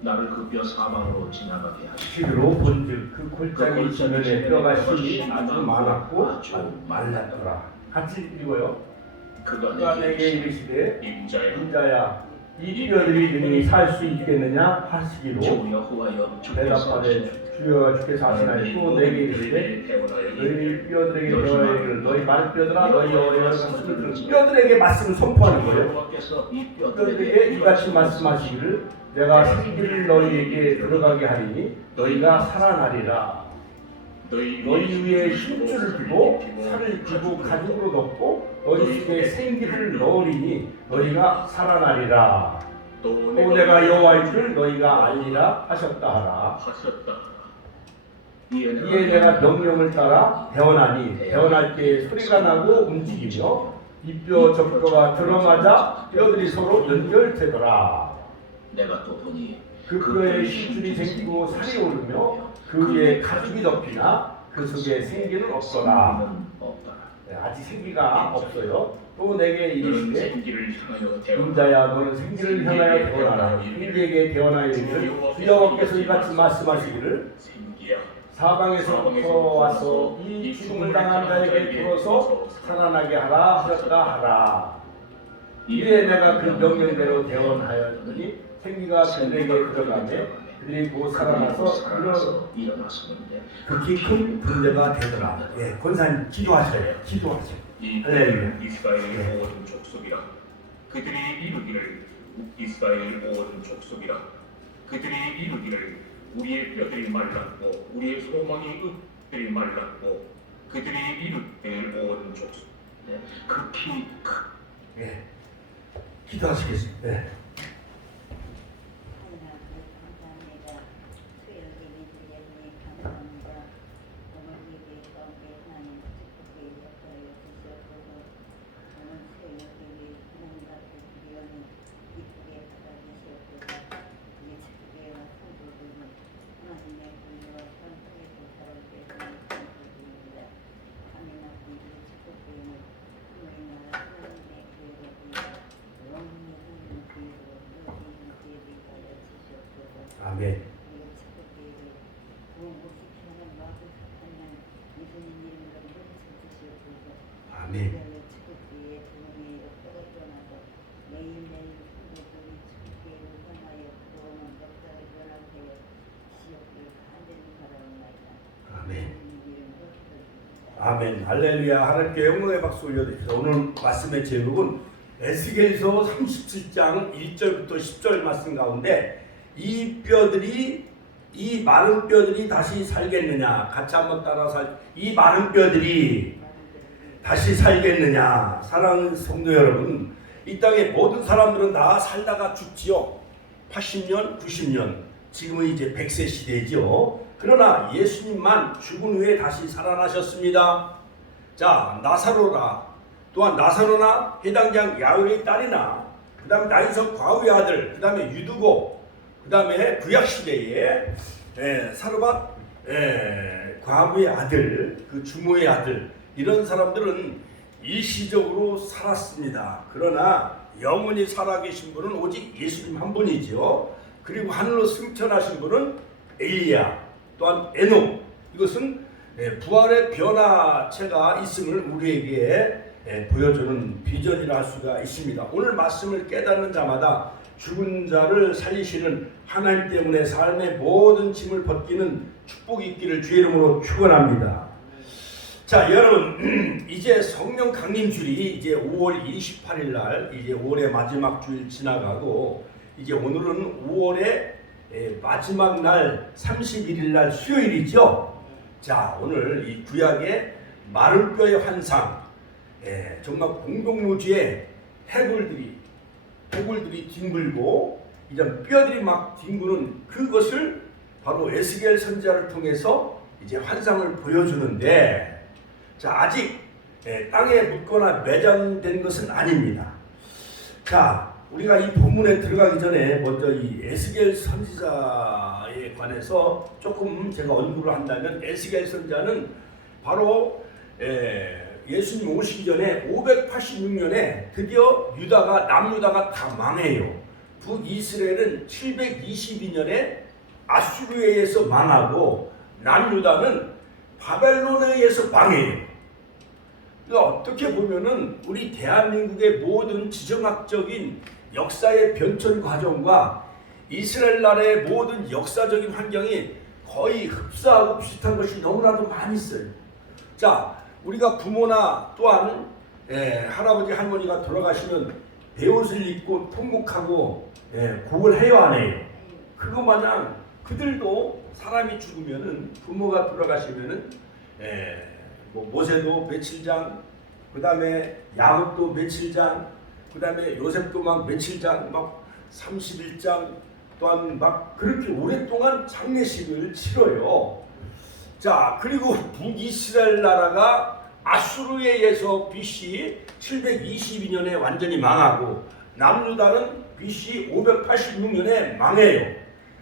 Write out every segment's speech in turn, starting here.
나를 그 뼈 사방으로 지나가게 하시고 시로 본즉 그 골짜기 주변에 뼈가 심이 아주 많았고 아주 말랐더라. 같이 읽어요. 그가 내게 이르시되 인자야 인자야 이 뼈들이 능히 살 수 있겠느냐 하시기로 주 여호와여 대답하되 주여 주께서 하시나니 또 내게 이르시되 너희 뼈들에게 대하여 너희 말뼈들아 너희 어려운 것을 뼈들에게 말씀을 선포하는 거예요. 뼈들에게 이같이 말씀하시기를 내가 생기를 너희에게 들어가게 하리니 너희가 살아나리라. 너희 위에 힘줄을 두고 살을 두고 가죽으로 덮고 너희 속에 생기를 넣으리니 너희가 살아나리라. 또 내가 여호와인 줄 너희가 알리라 하셨다 하라. 이에 내가 명령을 따라 대언하니 대언할 때 소리가 나고 움직이며 이 뼈 저 뼈가 들어맞아 뼈들이 서로 연결되더라. 내가 또 보니 그 뼈에 힘줄이 생기고 살이 오르며 그 위에 가죽이 덮이나 그 속에 생기는 없더라. 아직 생기가 없어요. 또 내게 이르시되 인자야 너는 생기를 향하여 대언하라. 생기에게 대언하여 이르기를 주여께서 이같이 말씀하시기를 사방에서부터 와서 이 죽음을 당한 자에게 들어서 살아나게 하라 하셨다 하라. 이에 내가 그 명령대로 대언하였더니 생기가 그들에게 들어가매 그들이 곧 살아나서 일어났으면 극히 큰 문제가 되더라. 예, 권사님 기도하셔요. 기도하세요. 할렐루야. 이스라엘 모든 족속이라 그들이 이르기를 이스라엘 모든 족속이라 그들이 이르기를 우리의 뼈들이 말랐고 우리의 소망이 읍들이 말랐고 그들이 이르기를 모든 족속 극히 예, 기도하시겠습니다. 예. 아멘. 아멘. 아멘. 아멘. 할렐루야. 하나님께 영광의 박수 올려드립니다. 오늘 말씀의 제목은 에스겔서 37장 1절부터 10절 말씀 가운데 이 뼈들이 이 마른 뼈들이 다시 살겠느냐. 같이 한번 따라서 이 마른 뼈들이 다시 살겠느냐. 사랑하는 성도 여러분, 이 땅의 모든 사람들은 다 살다가 죽지요. 80년, 90년, 지금은 이제 100세 시대죠. 그러나 예수님만 죽은 후에 다시 살아나셨습니다. 자, 나사로라, 또한 나사로나 해당장 야훼의 딸이나 그 다음에 나인성 과부의 아들, 그 다음에 유두고, 그 다음에 구약시대에 사르밧 과부의 아들, 그 주모의 아들, 이런 사람들은 일시적으로 살았습니다. 그러나 영원히 살아계신 분은 오직 예수님 한 분이죠. 그리고 하늘로 승천하신 분은 엘리야, 또한 에녹. 이것은 부활의 변화체가 있음을 우리에게 보여주는 비전이라 할 수가 있습니다. 오늘 말씀을 깨닫는 자마다 죽은 자를 살리시는 하나님 때문에 삶의 모든 짐을 벗기는 축복이 있기를 주의 이름으로 축원합니다. 자, 여러분, 이제 성령 강림주일이 이제 5월 28일 날 이제 5월의 마지막 주일 지나가고 이제 오늘은 5월의 마지막 날 31일 날 수요일이죠. 자, 오늘 이 구약의 마른 뼈의 환상, 정말 공동묘지에 해골들이 뒹굴고 이런 뼈들이 막 뒹구는 그것을 바로 에스겔 선지자를 통해서 이제 환상을 보여주는데, 자, 아직 땅에 묻거나 매장된 것은 아닙니다. 자, 우리가 이 본문에 들어가기 전에 먼저 이 에스겔 선지자에 관해서 조금 제가 언급을 한다면, 에스겔 선지자는 바로 예수님 오시기 전에 586년에 드디어 유다가 남유다가 다 망해요. 북이스라엘은 722년에 아수르에 의해서 망하고 남유다는 바벨론에 의해서 망해요. 그러니까 어떻게 보면은 우리 대한민국의 모든 지정학적인 역사의 변천 과정과 이스라엘 나라의 모든 역사적인 환경이 거의 흡사하고 비슷한 것이 너무나도 많이 있어요. 자, 우리가 부모나 또한 할아버지 할머니가 돌아가시면 베옷을 입고 통곡하고 곡을 해요, 안 해요? 그거 마냥 그들도 사람이 죽으면은 부모가 돌아가시면은 뭐 모세도 며칠장, 그 다음에 야곱도 며칠장, 그 다음에 요셉도 막 며칠장, 막 31장, 또한 막 그렇게 오랫동안 장례식을 치러요. 자, 그리고 북이스라엘 나라가 아수르에 의해서 BC 722년에 완전히 망하고 남유다는 BC 586년에 망해요.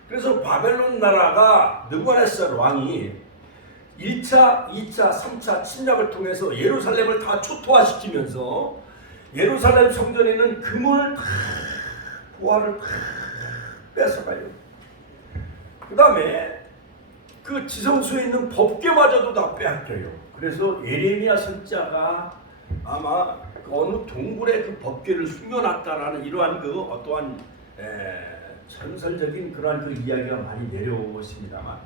그래서 바벨론 나라가 느부갓네살 왕이 1차, 2차, 3차 침략을 통해서 예루살렘을 다 초토화시키면서 예루살렘 성전에는 금을 다 보화를 다 뺏어가요. 그 다음에 그 지성소에 있는 법궤마저도 다 빼앗겨요. 그래서 예레미야 선지자가 아마 그 어느 동굴에 그 법궤를 숨겨놨다라는 이러한 그 어떠한 전설적인 그러한 그 이야기가 많이 내려오고 있습니다만,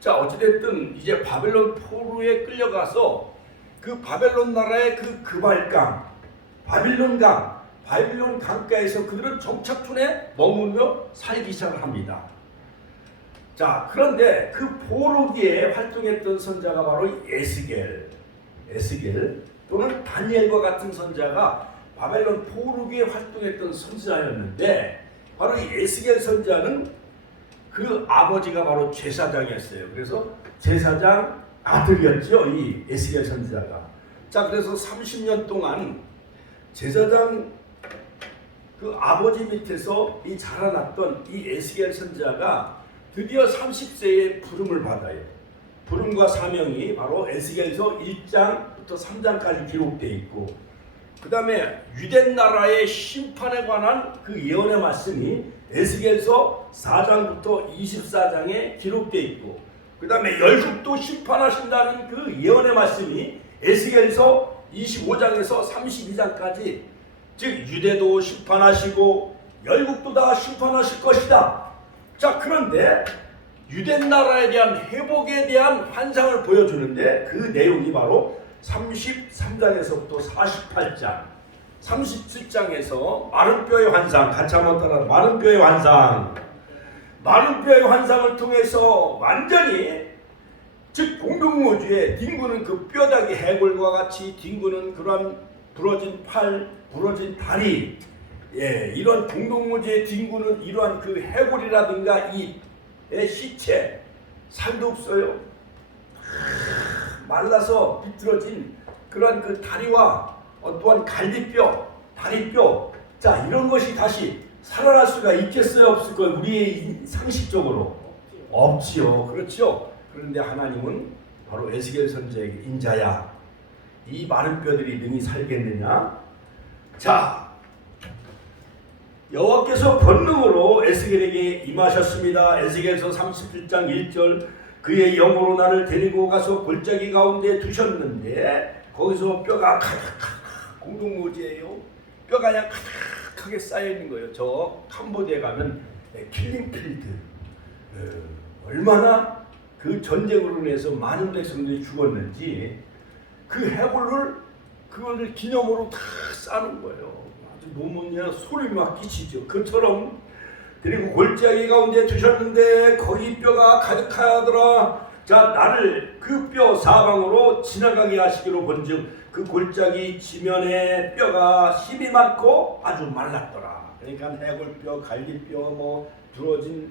자, 어찌됐든 이제 바벨론 포로에 끌려가서 그 바벨론 나라의 그 그발강, 바빌론 강가에서 그들은 정착촌에 머물며 살기 시작을 합니다. 자, 그런데 그 포로기에 활동했던 선자가 바로 에스겔 또는 다니엘과 같은 선자가 바벨론 포로기에 활동했던 선지자였는데, 바로 이 에스겔 선자는 그 아버지가 바로 제사장이었어요. 그래서 제사장 아들이었죠, 이 에스겔 선지자가. 자, 그래서 30년 동안 제사장 그 아버지 밑에서 이 자라났던 이 에스겔 선지자가 드디어 30세에 부름을 받아요. 부름과 사명이 바로 에스겔서 1장부터 3장까지 기록되어 있고, 그 다음에 유대 나라의 심판에 관한 그 예언의 말씀이 에스겔서 4장부터 24장에 기록되어 있고, 그 다음에 열국도 심판하신다는 그 예언의 말씀이 에스겔서 25장에서 32장까지, 즉 유대도 심판하시고 열국도 다 심판하실 것이다. 자, 그런데 유대 나라에 대한 회복에 대한 환상을 보여주는데 그 내용이 바로 33장에서부터 48장, 37장에서 마른 뼈의 환상, 같이 한번 따라 마른 뼈의 환상. 마른 뼈의 환상을 통해서 완전히, 즉 공동묘지에 뒹구는 그 뼈다귀 해골과 같이 뒹구는 그러한 부러진 팔, 부러진 다리, 이런 공동묘지에 뒹구는 이러한 그 해골이라든가 이 시체, 살도 없어요. 말라서 비틀어진 그러한 그 다리와 또한 갈비뼈, 다리뼈, 자, 이런 것이 다시 살아날 수가 있겠어요, 없을까요? 우리의 상식적으로 없지요. 그렇죠? 그런데 하나님은 바로 에스겔 선지자에게, 인자야, 이 마른 뼈들이 능히 살겠느냐? 자, 여호와께서 권능으로 에스겔에게 임하셨습니다. 에스겔서 37장 1절, 그의 영으로 나를 데리고 가서 골짜기 가운데 두셨는데 거기서 뼈가 가득, 공동묘지예요. 뼈가 그냥 가득하게 쌓여있는 거예요. 저 캄보디아에 가면 킬링필드, 얼마나 그 전쟁으로 인해서 많은 백성들이 죽었는지 그 해골을 그거를 기념으로 다 쌓는 거예요. 아주 노문이나 소리 막 끼치죠. 그처럼 그리고 골짜기 가운데 두셨는데 거기 뼈가 가득하더라. 자, 나를 그 뼈 사방으로 지나가게 하시기로 본즉 그 골짜기 지면에 뼈가 힘이 많고 아주 말랐더라. 그러니까 해골뼈, 갈비뼈, 뭐 부러진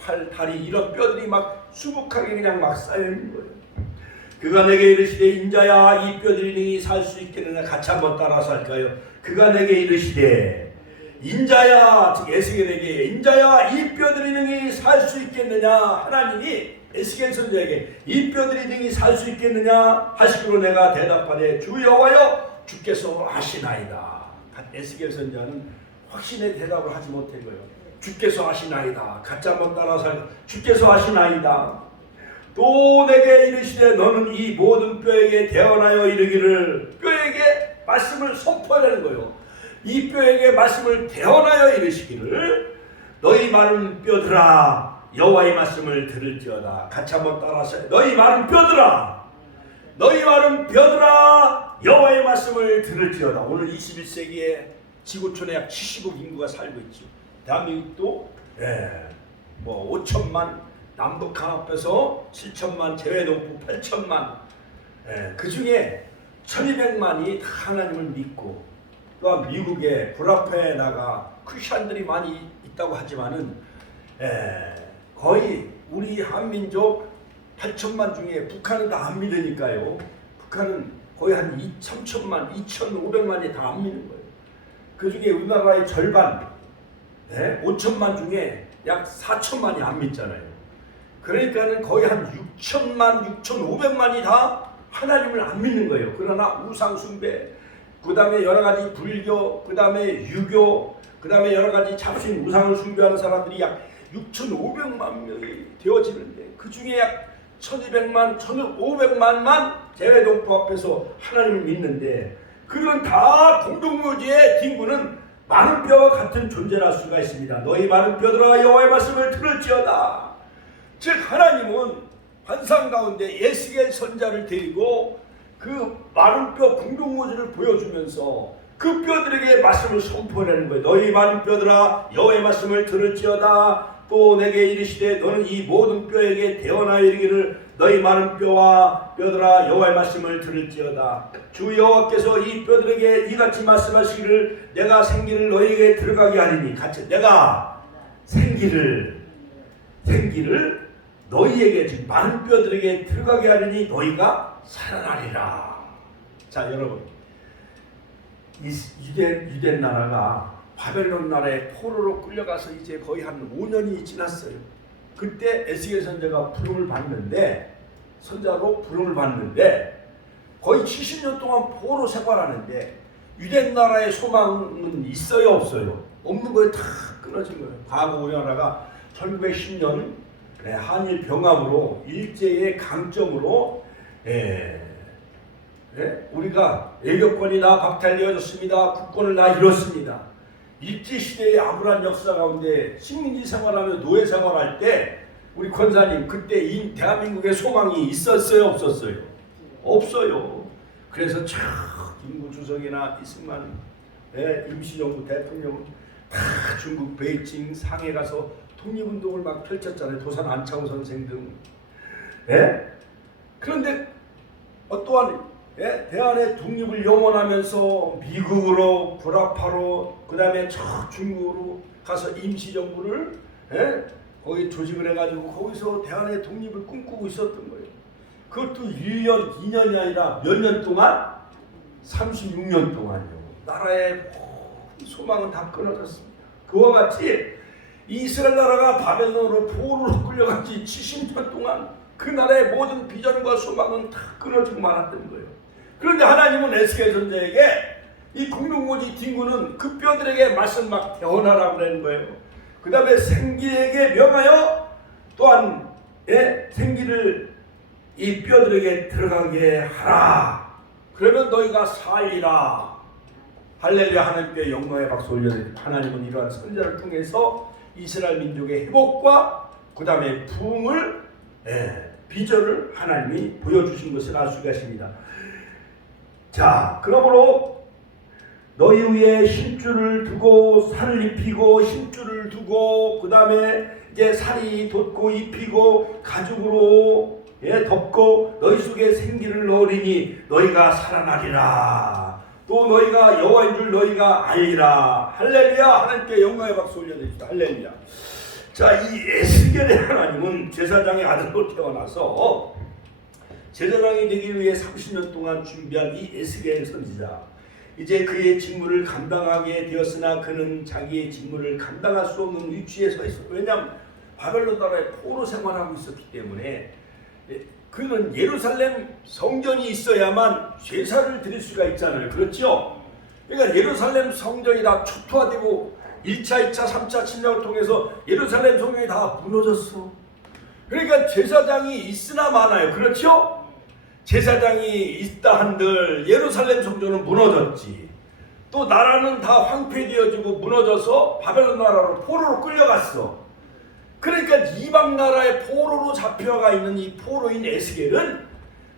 팔, 다리, 이런 뼈들이 막 수북하게 그냥 막 쌓여있는 거예요. 그가 내게 이르시되, 인자야, 이 뼈들이 능히 살 수 있겠느냐? 같이 한번 따라서 할까요? 그가 내게 이르시되, 인자야, 즉 에스겔에게, 인자야, 이 뼈들이 능히 살 수 있겠느냐? 하나님이 에스겔 선지자에게 이 뼈들이 능히 살 수 있겠느냐 하시기로 내가 대답하되, 주 여호와여, 주께서 하시나이다. 에스겔 선지자는 확신의 대답을 하지 못한 거예요. 주께서 하시나이다. 같이 한번 따라서 주께서 하시나이다. 또 내게 이르시되 너는 이 모든 뼈에게 대언하여 이르기를, 뼈에게 말씀을 선포하라는 거예요. 이 뼈에게 말씀을 대언하여 이르시기를, 너희 마른 뼈들아 여호와의 말씀을 들을지어다. 같이 한번 따라서 너희 마른 뼈들아, 너희 마른 뼈들아 여호와의 말씀을 들을지어다. 오늘 21세기에 지구촌에 약 70억 인구가 살고 있죠. 대한민국도 뭐 5천만, 남북한 합해서 7천만, 제외동포 8천만, 그 중에 1200만이 다 하나님을 믿고, 또한 미국에 불합회에 나가 크리스천들이 많이 있다고 하지만은 거의 우리 한민족 8천만 중에 북한은 다 안 믿으니까요. 북한은 거의 한 3천만, 2,500만이 다 안 믿는 거예요. 그 중에 우리나라의 절반, 5천만 중에 약 4천만이 안 믿잖아요. 그러니까는 거의 한 6천만, 6,500만이 다 하나님을 안 믿는 거예요. 그러나 우상 숭배, 그 다음에 여러 가지 불교, 그 다음에 유교, 그 다음에 여러 가지 잡신 우상을 숭배하는 사람들이 약 6,500만 명이 되어지는데, 그 중에 약 1,200만, 1,500만만 제외동포 앞에서 하나님을 믿는데, 그들은 다 공동묘지의 딩구는 마른 뼈와 같은 존재라 할 수가 있습니다. 너희 마른 뼈들아 여호와의 말씀을 들을지어다. 즉 하나님은 환상 가운데 에스겔 선자를 데리고 그 마른 뼈 공동묘지를 보여주면서 그 뼈들에게 말씀을 선포하는 거예요. 너희 마른 뼈들아 여호와의 말씀을 들을지어다. 또 내게 이르시되 너는 이 모든 뼈에게 대언하여 이르기를, 너희 마른 뼈들아 여호와의 말씀을 들을지어다. 주 여호와께서 이 뼈들에게 이같이 말씀하시기를, 내가 생기를 너희에게 들어가게 하리니, 같이 내가 생기를 너희에게, 즉 마른 뼈들에게 들어가게 하리니 너희가 살아나리라. 자 여러분, 유대 나라가 바벨론 나라의 포로로 끌려가서 이제 거의 한 5년이 지났어요. 그때 에스겔 선자가 부름을 받는데, 선자로 부름을 받는데 거의 70년 동안 포로 생활하는데 유대 나라의 소망은 있어요, 없어요? 없는 거에 다 끊어진 거예요. 과거 우리나라가 1910년 한일 병합으로 일제의 강점으로 우리가 애격권이 다 박탈되어졌습니다. 국권을 다 잃었습니다. 일제시대의 암울한 역사 가운데 식민지 생활하며 노예 생활할 때 우리 권사님 그때 이 대한민국의 소망이 있었어요, 없었어요? 없어요. 그래서 김구주석이나 이승만 임시정부 대통령은 다 중국 베이징 상해 가서 독립운동을 막 펼쳤잖아요. 도산 안창호 선생 등. 그런데 또한 대한의 독립을 영원하면서 미국으로 불합하로 그 다음에 중국으로 가서 임시정부를 거기 조직을 해가지고 거기서 대한의 독립을 꿈꾸고 있었던 거예요. 그것도 1년, 2년이 아니라 몇 년 동안? 36년 동안요. 나라의 소망은 다 끊어졌습니다. 그와 같이 이스라엘 나라가 바벨론으로 포로로 끌려간 지 70년 동안 그 나라의 모든 비전과 소망은 다 끊어지고 말았던 거예요. 그런데 하나님은 에스겔 선자에게 이 공동묘지 딩구는 그 뼈들에게 말씀 막 대언하라고 그러는 거예요. 그 다음에 생기에게 명하여 또한 생기를 이 뼈들에게 들어가게 하라. 그러면 너희가 살리라. 할렐루야. 하나님께 영광의 박수 올려드립니다. 하나님은 이러한 선자를 통해서 이스라엘 민족의 회복과 그 다음에 부흥을 비전을 하나님이 보여주신 것을 알 수가 있습니다. 자, 그러므로 너희 위에 힘줄을 두고 살을 입히고 힘줄을 두고 그 다음에 이제 살이 돋고 입히고 가죽으로 덮고 너희 속에 생기를 넣으리니 너희가 살아나리라. 또 너희가 여호와인 줄 너희가 알리라. 할렐루야. 하나님께 영광의 박수 올려드립니다. 할렐루야. 자, 이 에스겔의 하나님은 제사장의 아들로 태어나서 제사장이 되기 위해 30년 동안 준비한 이 에스겔 선지자, 이제 그의 직무를 감당하게 되었으나 그는 자기의 직무를 감당할 수 없는 위치에 서 있었고, 왜냐하면 바벨론 나라에 포로 생활하고 있었기 때문에 그는 예루살렘 성전이 있어야만 제사를 드릴 수가 있잖아요. 그렇죠? 그러니까 예루살렘 성전이 다 초토화되고 1차, 2차, 3차 침략을 통해서 예루살렘 성경이 다 무너졌어. 그러니까 제사장이 있으나 마나요. 그렇죠? 제사장이 있다 한들 예루살렘 성전은 무너졌지. 또 나라는 다 황폐되어지고 무너져서 바벨론 나라로 포로로 끌려갔어. 그러니까 이방 나라의 포로로 잡혀가 있는 이 포로인 에스겔은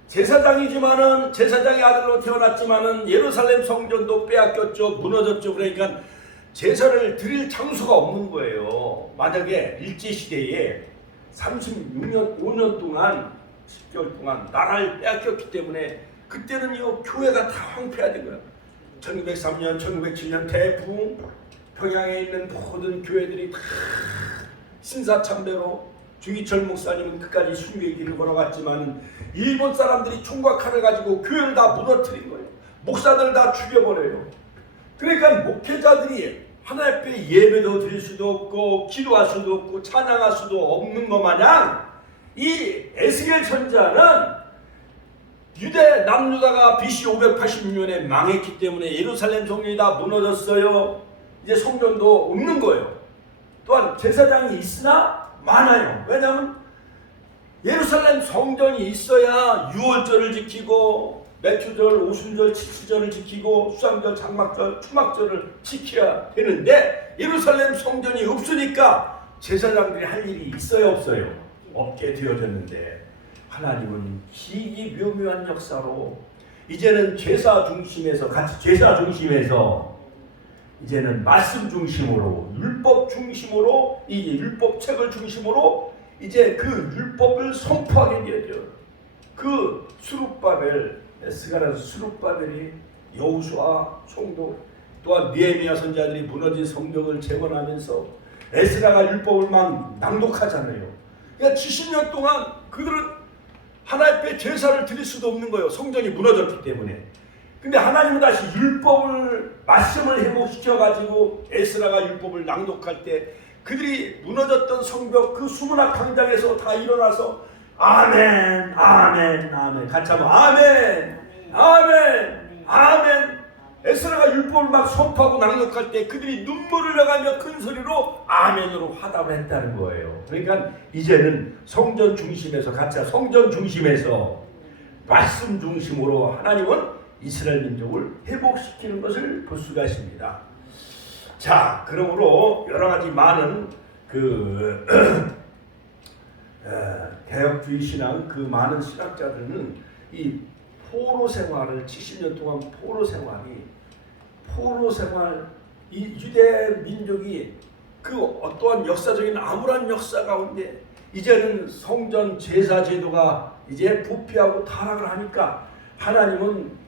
제사장이지만은 제사장의 아들로 태어났지만은 예루살렘 성전도 빼앗겼죠. 무너졌죠. 그러니까 제사를 드릴 장소가 없는 거예요. 만약에 일제시대에 36년, 5년 동안 10개월 동안 나라를 빼앗겼기 때문에 그때는요 교회가 다 황폐화된 거예요. 1903년, 1907년 대붕 평양에 있는 모든 교회들이 다 신사참배로 주기철 목사님은 끝까지 순교의 길을 걸어갔지만 일본 사람들이 총과 칼을 가지고 교회를 다 무너뜨린 거예요. 목사들을 다 죽여버려요. 그러니까 목회자들이 하나님 앞에 예배도 드릴 수도 없고 기도할 수도 없고 찬양할 수도 없는 것 마냥 이 에스겔 선지자는 유대 남유다가 BC 586년에 망했기 때문에 예루살렘 성전이 다 무너졌어요. 이제 성전도 없는 거예요. 또한 제사장이 있으나 많아요. 왜냐하면 예루살렘 성전이 있어야 유월절을 지키고 매초절, 오순절, 칠수절을 지키고 수상절, 장막절, 추막절을 지켜야 되는데 예루살렘 성전이 없으니까 제사장들이 할 일이 있어요 없어요? 없게 되어졌는데 하나님은 기기묘묘한 역사로 이제는 제사 중심에서 같이 제사 중심에서 이제는 말씀 중심으로 율법 중심으로 이 율법책을 중심으로 이제 그 율법을 선포하게 되어져. 그 수룹바벨 에스가라서 수룹바벨이 여호수아 총독 또한 느헤미야 선지자들이 무너진 성벽을 재건하면서 에스라가 율법을 막 낭독하잖아요. 그러니까 70년 동안 그들은 하나님 앞에 제사를 드릴 수도 없는 거예요. 성전이 무너졌기 때문에. 근데 하나님은 다시 율법을 말씀을 회복시켜 가지고 에스라가 율법을 낭독할 때 그들이 무너졌던 성벽 그 수문학 광장에서 다 일어나서 아멘 아멘 아멘 같이 한번 아멘 아멘 아멘 에스라가 율법을 막 선포하고 낭독할 때 그들이 눈물을 흘려가며 큰 소리로 아멘으로 화답을 했다는 거예요. 그러니까 이제는 성전 중심에서 같이 성전 중심에서 말씀 중심으로 하나님은 이스라엘 민족을 회복시키는 것을 볼 수가 있습니다. 자, 그러므로 여러 가지 많은 그 개혁주의 신앙 그 많은 신학자들은 이 포로 생활을 70년 동안 포로 생활 이 유대 민족이 그 어떠한 역사적인 암울한 역사 가운데 이제는 성전 제사 제도가 이제 부패하고 타락을 하니까 하나님은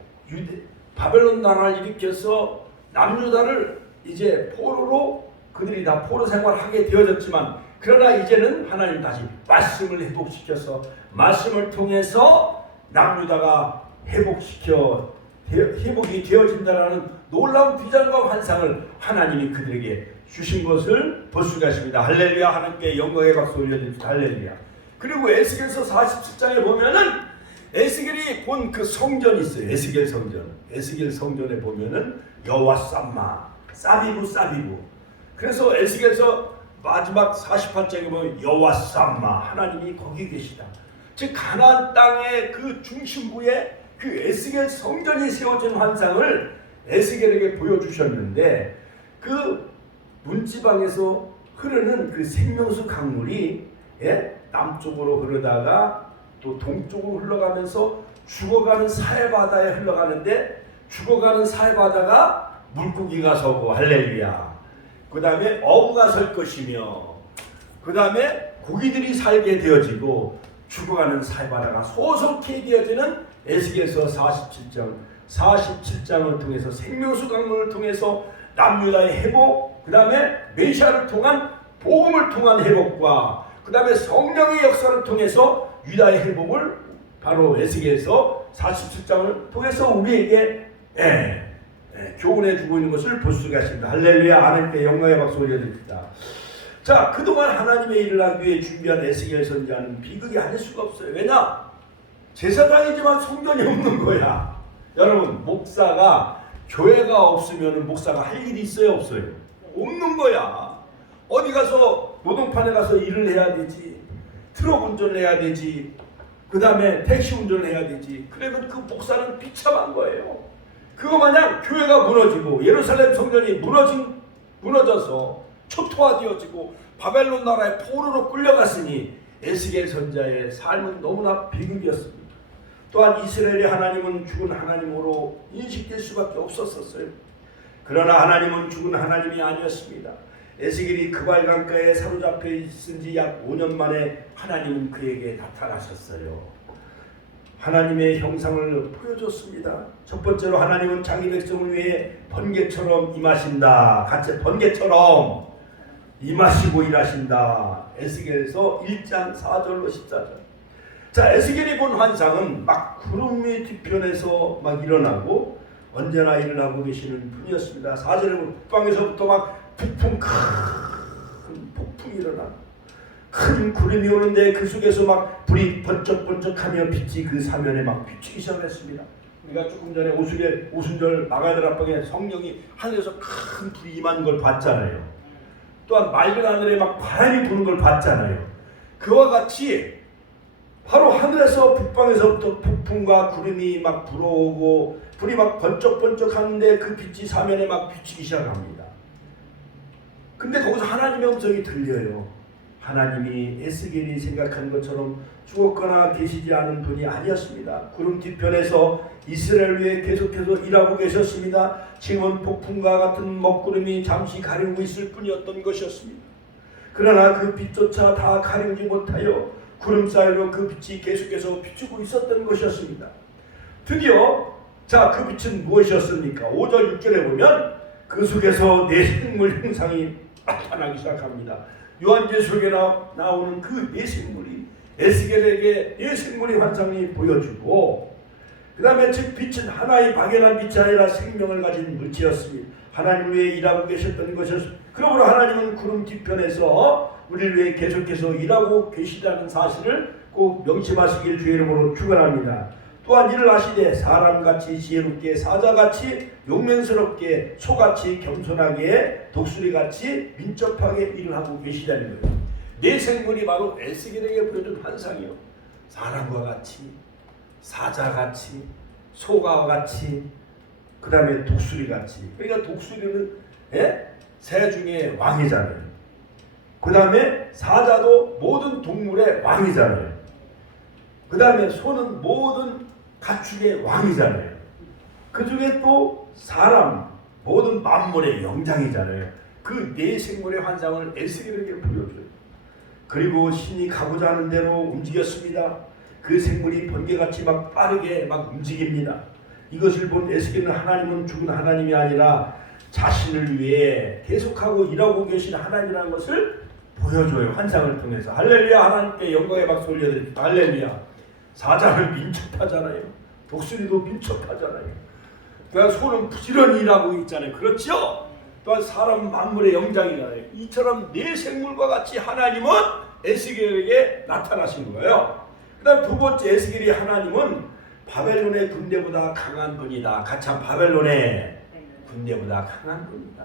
바벨론 나라를 일으켜서 남유다를 이제 포로로 그들이 다 포로 생활하게 되어졌지만 그러나 이제는 하나님 다시 말씀을 회복시켜서 말씀을 통해서 남유다가 회복이 되어진다라는 놀라운 비전과 환상을 하나님이 그들에게 주신 것을 볼 수가 있습니다. 할렐루야. 하나님께 영광의 박수 올려드립니다. 할렐루야. 그리고 에스겔서 47장에 보면은 에스겔이 본 그 성전이 있어요. 에스겔 성전. 에스겔 성전에 보면은 여호와 쌈마, 사비부. 그래서 에스겔서 마지막 48장에 보면 여호와 쌈마, 하나님이 거기 계시다. 즉 가나안 땅의 그 중심부에 그 에스겔 성전이 세워진 환상을 에스겔에게 보여주셨는데 그 문지방에서 흐르는 그 생명수 강물이 남쪽으로 흐르다가 또 동쪽으로 흘러가면서 죽어가는 사해바다에 흘러가는데 죽어가는 사해바다가 물고기가 서고 할렐루야. 그 다음에 어부가 설 것이며 그 다음에 고기들이 살게 되어지고 죽어가는 사해바다가 소속히 되어지는 에스겔서 47장을 통해서 생명수 강물을 통해서 남유다의 회복 그 다음에 메시아를 통한 복음을 통한 회복과 그 다음에 성령의 역사를 통해서 유다의 회복을 바로 에스겔서 47장을 통해서 우리에게 교훈해 주고 있는 것을 볼 수가 있습니다. 할렐루야. 하나님께 영광의 박수 올려드립니다. 자, 그동안 하나님의 일을 하기 위해 준비한 에스겔 선지자는 비극이 아닐 수가 없어요. 왜냐? 제사장이지만 성전이 없는 거야. 여러분, 목사가 교회가 없으면 목사가 할 일이 있어요 없어요? 없는 거야. 어디 가서 노동판에 가서 일을 해야 되지. 트럭 운전을 해야 되지. 그 다음에 택시 운전을 해야 되지. 그러면 그 목사는 비참한 거예요. 그거 마냥 교회가 무너지고 예루살렘 성전이 무너져서 초토화되어지고 바벨론 나라의 포로로 끌려갔으니 에스겔 선자의 삶은 너무나 비극이었습니다. 또한 이스라엘의 하나님은 죽은 하나님으로 인식될 수밖에 없었어요. 그러나 하나님은 죽은 하나님이 아니었습니다. 에스겔이 그발강가에 사로잡혀 있은 지 약 5년 만에 하나님은 그에게 나타나셨어요. 하나님의 형상을 보여줬습니다. 첫 번째로 하나님은 자기 백성을 위해 번개처럼 임하신다. 같이 번개처럼 임하시고 일하신다. 에스겔에서 1장 4절로 14절. 자, 에스겔이 본 환상은 막 구름이 뒤편에서 막 일어나고 언제나 일을 하고 계시는 분이었습니다. 4절에 보면 북방에서부터 막 큰 폭풍이 일어나 큰 구름이 오는데 그 속에서 막 불이 번쩍번쩍하며 빛이 그 사면에 막 비추기 시작했습니다. 우리가 조금 전에 오순절 마가들 앞방에 성령이 하늘에서 큰 불이 임한 걸 봤잖아요. 또한 맑은 하늘에 막 바람이 부는 걸 봤잖아요. 그와 같이 바로 하늘에서 북방에서부터 폭풍과 구름이 막 불어오고 불이 막 번쩍번쩍하는데 그 빛이 사면에 막 비추기 시작합니다. 근데 거기서 하나님의 음성이 들려요. 하나님이 에스겔이 생각한 것처럼 죽었거나 계시지 않은 분이 아니었습니다. 구름 뒤편에서 이스라엘 위에 계속해서 일하고 계셨습니다. 지금은 폭풍과 같은 먹구름이 잠시 가리고 있을 뿐이었던 것이었습니다. 그러나 그 빛조차 다 가리지 못하여 구름 사이로 그 빛이 계속해서 비추고 있었던 것이었습니다. 드디어 그 빛은 무엇이었습니까? 5절 6절에 보면 그 속에서 네 생물 형상이 나타나기 시작합니다. 요한계시록에 나오는 그 네 생물이 에스겔에게 네 생물의 환상이 보여주고, 그 다음에 즉 빛은 하나의 박연한 빛이 아니라 생명을 가진 물체였습니다. 하나님 위해 일하고 계셨던 것이었습니다. 그러므로 하나님은 구름 뒤편에서 우리를 위해 계속해서 일하고 계시다는 사실을 꼭 명심하시길 주의 이름으로 축원합니다. 또한 일을 하시되 사람같이 지혜롭게 사자같이 용맹스럽게 소같이 겸손하게 독수리같이 민첩하게 일을 하고 계시다는 거예요. 네 생물이 바로 에스겔에게 보여준 환상이요. 사람과 같이 사자같이 소가 같이 그 다음에 독수리같이. 그러니까 독수리는 새 중에 왕이잖아요. 그 다음에 사자도 모든 동물의 왕이잖아요. 그 다음에 소는 모든 가축의 왕이잖아요. 그 중에 또 사람, 모든 만물의 영장이잖아요. 그 네 생물의 환상을 에스겔에게 보여줘요. 그리고 신이 가고자 하는 대로 움직였습니다. 그 생물이 번개같이 막 빠르게 막 움직입니다. 이것을 본 에스겔은 하나님은 죽은 하나님이 아니라 자신을 위해 계속하고 일하고 계신 하나님이라는 것을 보여줘요. 환상을 통해서. 할렐루야. 하나님께 영광의 박수 올려드립니다. 할렐루야. 사자는 민첩하잖아요. 독수리도 민첩하잖아요. 그러니까 소는 부지런히 일하고 있잖아요. 그렇죠? 또한 사람 만물의 영장이잖아요. 이처럼 네 생물과 같이 하나님은 에스겔에게 나타나신 거예요. 그 다음 두 번째 에스겔이 하나님은 바벨론의 군대보다 강한 분이다. 같이 한 바벨론의 군대보다 강한 분이다.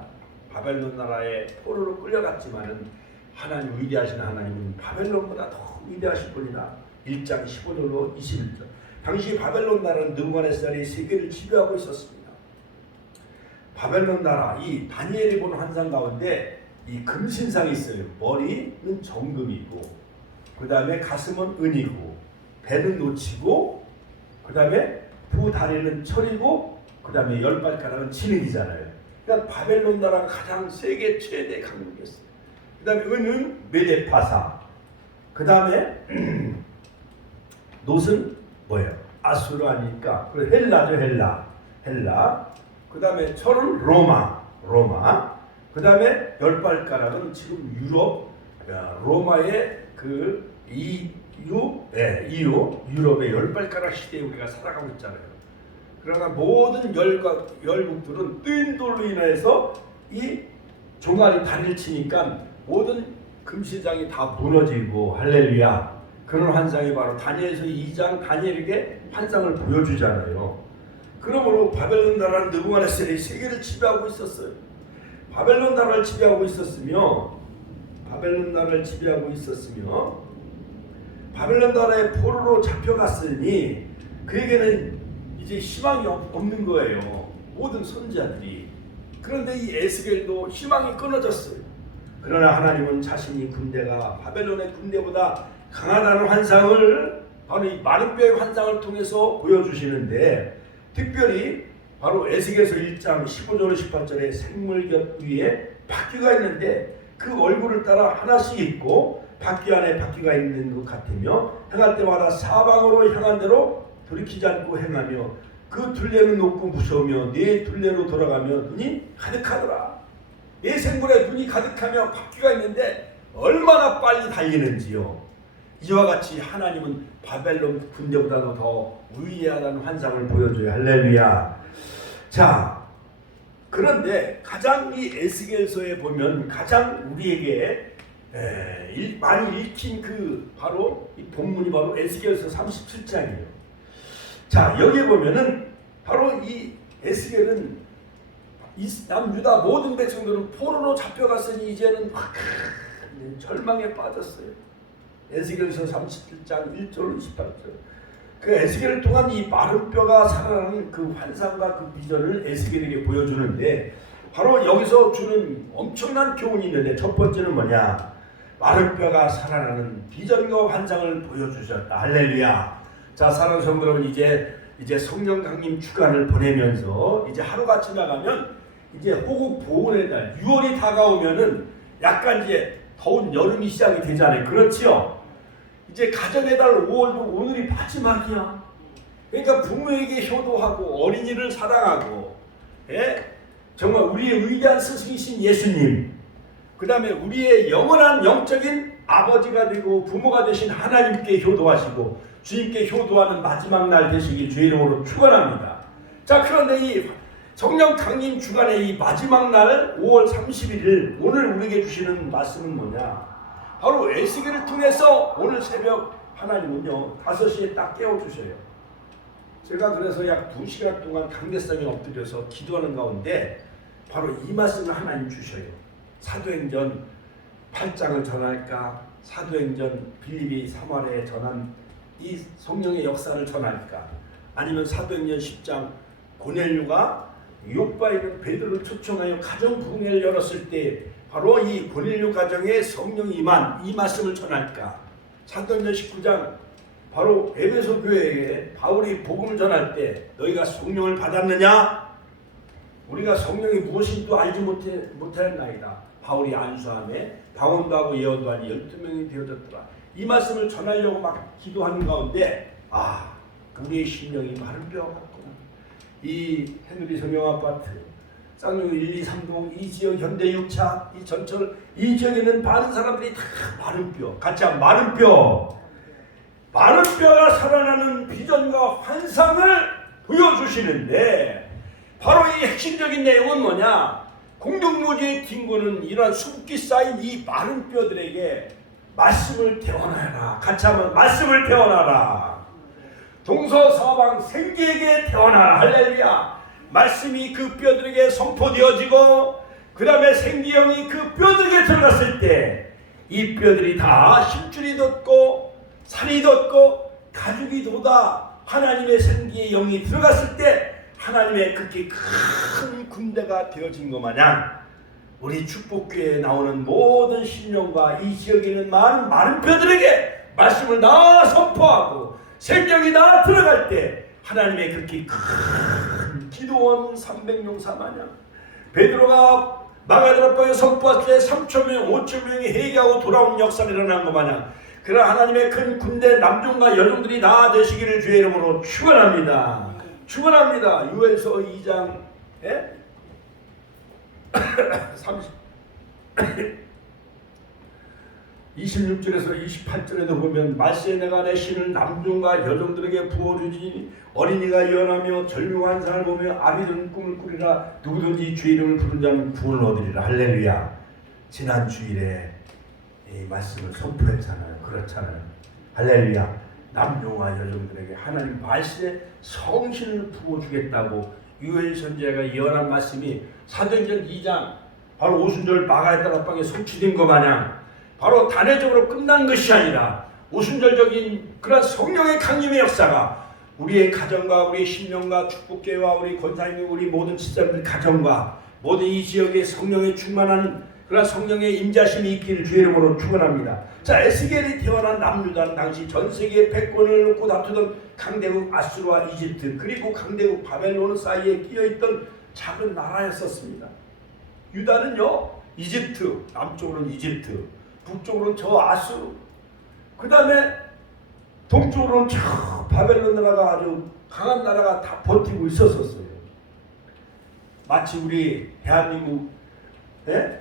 바벨론 나라의 포로로 끌려갔지만은 하나님 위대하신 하나님은 바벨론보다 더 위대하신 분이다. 1장 15절로 21절. 당시 바벨론 나라는 느부갓네살이 세계를 지배하고 있었습니다. 바벨론 나라, 이 다니엘이 본 환상 가운데 이 금신상이 있어요. 머리는 정금이고, 그 다음에 가슴은 은이고, 배는 노치고, 그 다음에 두 다리는 철이고, 그 다음에 10발가락은 진흙이잖아요. 그러니까 바벨론 나라가 가장 세계 최대 강국이었어요. 그 다음에 은은 메데파사, 그 다음에 놋은 뭐예요? 아수르 아니니까 헬라죠. 헬라. 그 다음에 철은 로마. 그 다음에 10발가락은 지금 유럽, 로마의 그 유럽의 10발가락 시대에 우리가 살아가고 있잖아요. 그러나 모든 열국들은 뜨인 돌로 인해서 이 종아리 다리를 치니까 모든 금시장이 다 무너지고, 할렐루야. 그런 환상이 바로 다니엘서 2장 다니엘에게 환상을 보여주잖아요. 그러므로 바벨론 나라는 느부갓네살이 세계를 지배하고 있었어요. 바벨론 나라를 지배하고 있었으며 바벨론 나라의 포로로 잡혀갔으니 그에게는 이제 희망이 없는 거예요. 모든 선지자들이. 그런데 이 에스겔도 희망이 끊어졌어요. 그러나 하나님은 자신이 군대가 바벨론의 군대보다 강하다는 환상을 바로 이 마른 뼈의 환상을 통해서 보여주시는데, 특별히 바로 에스겔서 1장 15절 18절에 생물겹 위에 바퀴가 있는데 그 얼굴을 따라 하나씩 있고 바퀴 안에 바퀴가 있는 것 같으며 행할 때마다 사방으로 향한 대로 돌이키지 않고 행하며 그 둘레는 높고 무서우며 네 둘레로 돌아가며 눈이 가득하더라. 네 생물에 눈이 가득하며 바퀴가 있는데 얼마나 빨리 달리는지요. 이와 같이 하나님은 바벨론 군대보다도 더 위대하다는 환상을 보여줘요. 할렐루야. 자, 그런데 가장 이 에스겔서에 보면 가장 우리에게 많이 읽힌 그 바로 이 본문이 바로 에스겔서 37장이에요. 자, 여기에 보면은 바로 이 에스겔은 남유다 모든 백성들은 포로로 잡혀갔으니 이제는 절망에 빠졌어요. 에스겔서 37장 1절 18절. 그 에스겔을 통한 이 마른 뼈가 살아나는 그 환상과 그 비전을 에스겔에게 보여주는데, 바로 여기서 주는 엄청난 교훈이 있는데, 첫 번째는 뭐냐? 마른 뼈가 살아나는 비전과 환상을 보여주셨다. 할렐루야. 자, 사랑하는 성도 여러분, 이제 성령 강림 주간을 보내면서 이제 하루가 지나가면 이제 호국 보훈의 달 6월이 다가오면은 약간 이제 더운 여름이 시작이 되잖아요. 그렇지요? 이제 가정의 달 5월도 오늘이 마지막이야. 그러니까 부모에게 효도하고 어린이를 사랑하고, 정말 우리의 위대한 스승이신 예수님, 그 다음에 우리의 영원한 영적인 아버지가 되고 부모가 되신 하나님께 효도하시고 주님께 효도하는 마지막 날 되시길 주의 이름으로 축원합니다. 자, 그런데 이 성령 강림 주간의 이 마지막 날 5월 31일 오늘 우리에게 주시는 말씀은 뭐냐? 바로 에스겔을 통해서 오늘 새벽 하나님은요 5시에 딱 깨워주셔요. 제가 그래서 약 2시간 동안 강대상에 엎드려서 기도하는 가운데 바로 이 말씀을 하나님 주셔요. 사도행전 8장을 전할까? 사도행전 빌립이 3월에 전한 이 성령의 역사를 전할까? 아니면 사도행전 10장 고넬료가 요바에 있는 베드로를 초청하여 가정 부흥회를 열었을 때 바로 이 고넬료 가정에 성령이 임한 이 말씀을 전할까? 사도행전 19장 바로 에베소 교회에 바울이 복음을 전할 때 너희가 성령을 받았느냐? 우리가 성령이 무엇인지도 알지 못했나이다. 바울이 안수함에 방언도 하고 예언도 하니 12명이 되어졌더라. 이 말씀을 전하려고 막 기도하는 가운데 우리의 심령이 마른 뼈 같구나. 이 헤누리 성령 아파트 쌍용 1, 2, 3동 이 지역 현대 6차 이 전철 이 지역에 있는 많은 사람들이 다 마른 뼈 같이 한 마른 뼈가 살아나는 비전과 환상을 보여주시는데, 바로 이 핵심적인 내용은 뭐냐? 공동묘지의 딩고는 이러한 수북기 쌓인 이 마른 뼈들에게 말씀을 태어나라. 같이 한번 말씀을 태어나라. 동서서방 생기에게 태어나라. 할렐루야. 말씀이 그 뼈들에게 선포되어지고 그 다음에 생기형이 그 뼈들에게 들어갔을 때 이 뼈들이 다 힘줄이 돋고 살이 돋고 가죽이 돋아 하나님의 생기의 영이 들어갔을 때 하나님의 그렇게 큰 군대가 되어진 것 마냥 우리 축복교회에 나오는 모든 신령과 이 지역에 있는 많은 마른 뼈들에게 말씀을 다 선포하고 생명이 다 들어갈 때 하나님의 그렇게 큰 기도원 300용사 마냥 베드로가 마가다락방에 선포할 때 3,000명 5,000명이 회개하고 돌아온 역사가 일어난 것 마냥 그런 하나님의 큰 군대 남종과 여종들이 다 되시기를 주의 이름으로 축원합니다. 축원합니다. 요엘서 2장 26절에서 28절에도 보면 말세에 내가 내 신을 남종과 여종들에게 부어주지 어린이가 예언하며 젊은 환상을 보며 아비들은 꿈을 꾸리라. 누구든지 주의 이름을 부른 자는 구원을 얻으리라. 할렐루야. 지난 주일에 이 말씀을 선포했잖아요. 그렇잖아요. 할렐루야. 남종과 여종들에게 하나님 말세에 성신을 부어주겠다고 요엘 선지자가 예언한 말씀이 사도행전 2장 바로 오순절 마가의 다락방에 성취된 것 마냥 바로 단회적으로 끝난 것이 아니라 오순절적인 그런 성령의 강림의 역사가 우리의 가정과 우리의 심령과 축복계와 우리 권사님 우리 모든 집사님들 가정과 모든 이 지역에 성령의 충만한 그런 성령의 임자심이 있기를 주의 이름으로 축원합니다. 자, 에스겔이 태어난 남유다는 당시 전 세계 패권을 놓고 다투던 강대국 아수르와 이집트 그리고 강대국 바벨론 사이에 끼어있던 작은 나라였었습니다. 유다는요 이집트, 남쪽으로는 이집트, 북쪽으로는 저 아수르, 그 다음에 동쪽으로는 저 바벨론 나라가 아주 강한 나라가 다 버티고 있었어요. 마치 우리 대한민국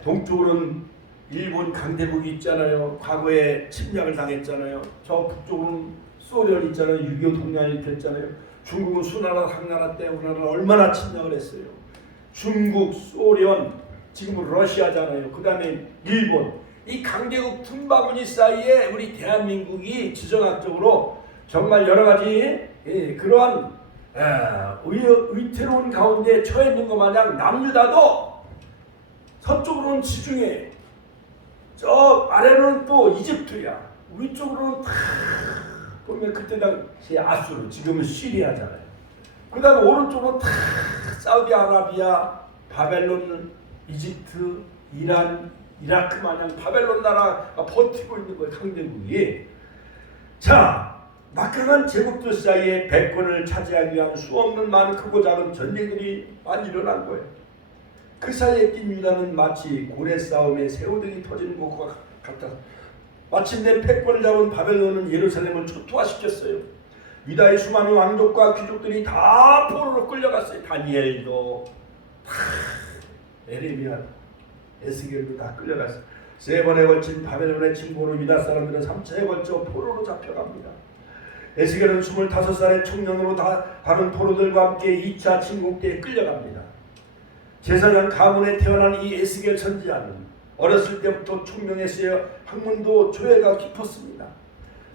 동쪽으로는 일본 강대국이 있잖아요. 과거에 침략을 당했잖아요. 저 북쪽으로는 소련 있잖아요. 6.25 동맹이 됐잖아요. 중국은 수나라 당나라 때 우리나라를 얼마나 침략을 했어요. 중국, 소련, 지금은 러시아잖아요. 그 다음에 일본. 이 강대국 틈바구니 사이에 우리 대한민국이 지정학적으로 정말 여러 가지 그러한 위태로운 가운데 처해 있는 것 마냥 남유다도 서쪽으로는 지중해, 저 아래로는 또 이집트야, 위쪽으로는 다 보면 그때 당시 아수르, 지금은 시리아잖아요. 그 다음에 오른쪽으로 다 사우디아라비아, 바벨론, 이집트, 이란, 이라크 마냥 바벨론 나라가 버티고 있는 거예요. 강대국이. 자, 막강한 제국들 사이에 백권을 차지하기 위한 수없는 많은 크고 작은 전쟁들이 많이 일어난 거예요. 그 사이에 낀 유다는 마치 고래 싸움에 새우등이 터지는 것과 같다. 마침내 패권을 잡은 바벨론은 예루살렘을 초토화시켰어요. 유다의 수많은 왕족과 귀족들이 다 포로로 끌려갔어요. 다니엘도, 에레미야, 에스겔도 다 끌려갔어요. 3번에 걸친 바벨론의 침공으로 유다 사람들은 3차에 걸쳐 포로로 잡혀갑니다. 에스겔은 25살의 청년으로 다른 포로들과 함께 2차 침공 때에 끌려갑니다. 제사장 가문에 태어난 이 에스겔 선지자는 어렸을 때부터 총명했어요. 학문도 조예가 깊었습니다.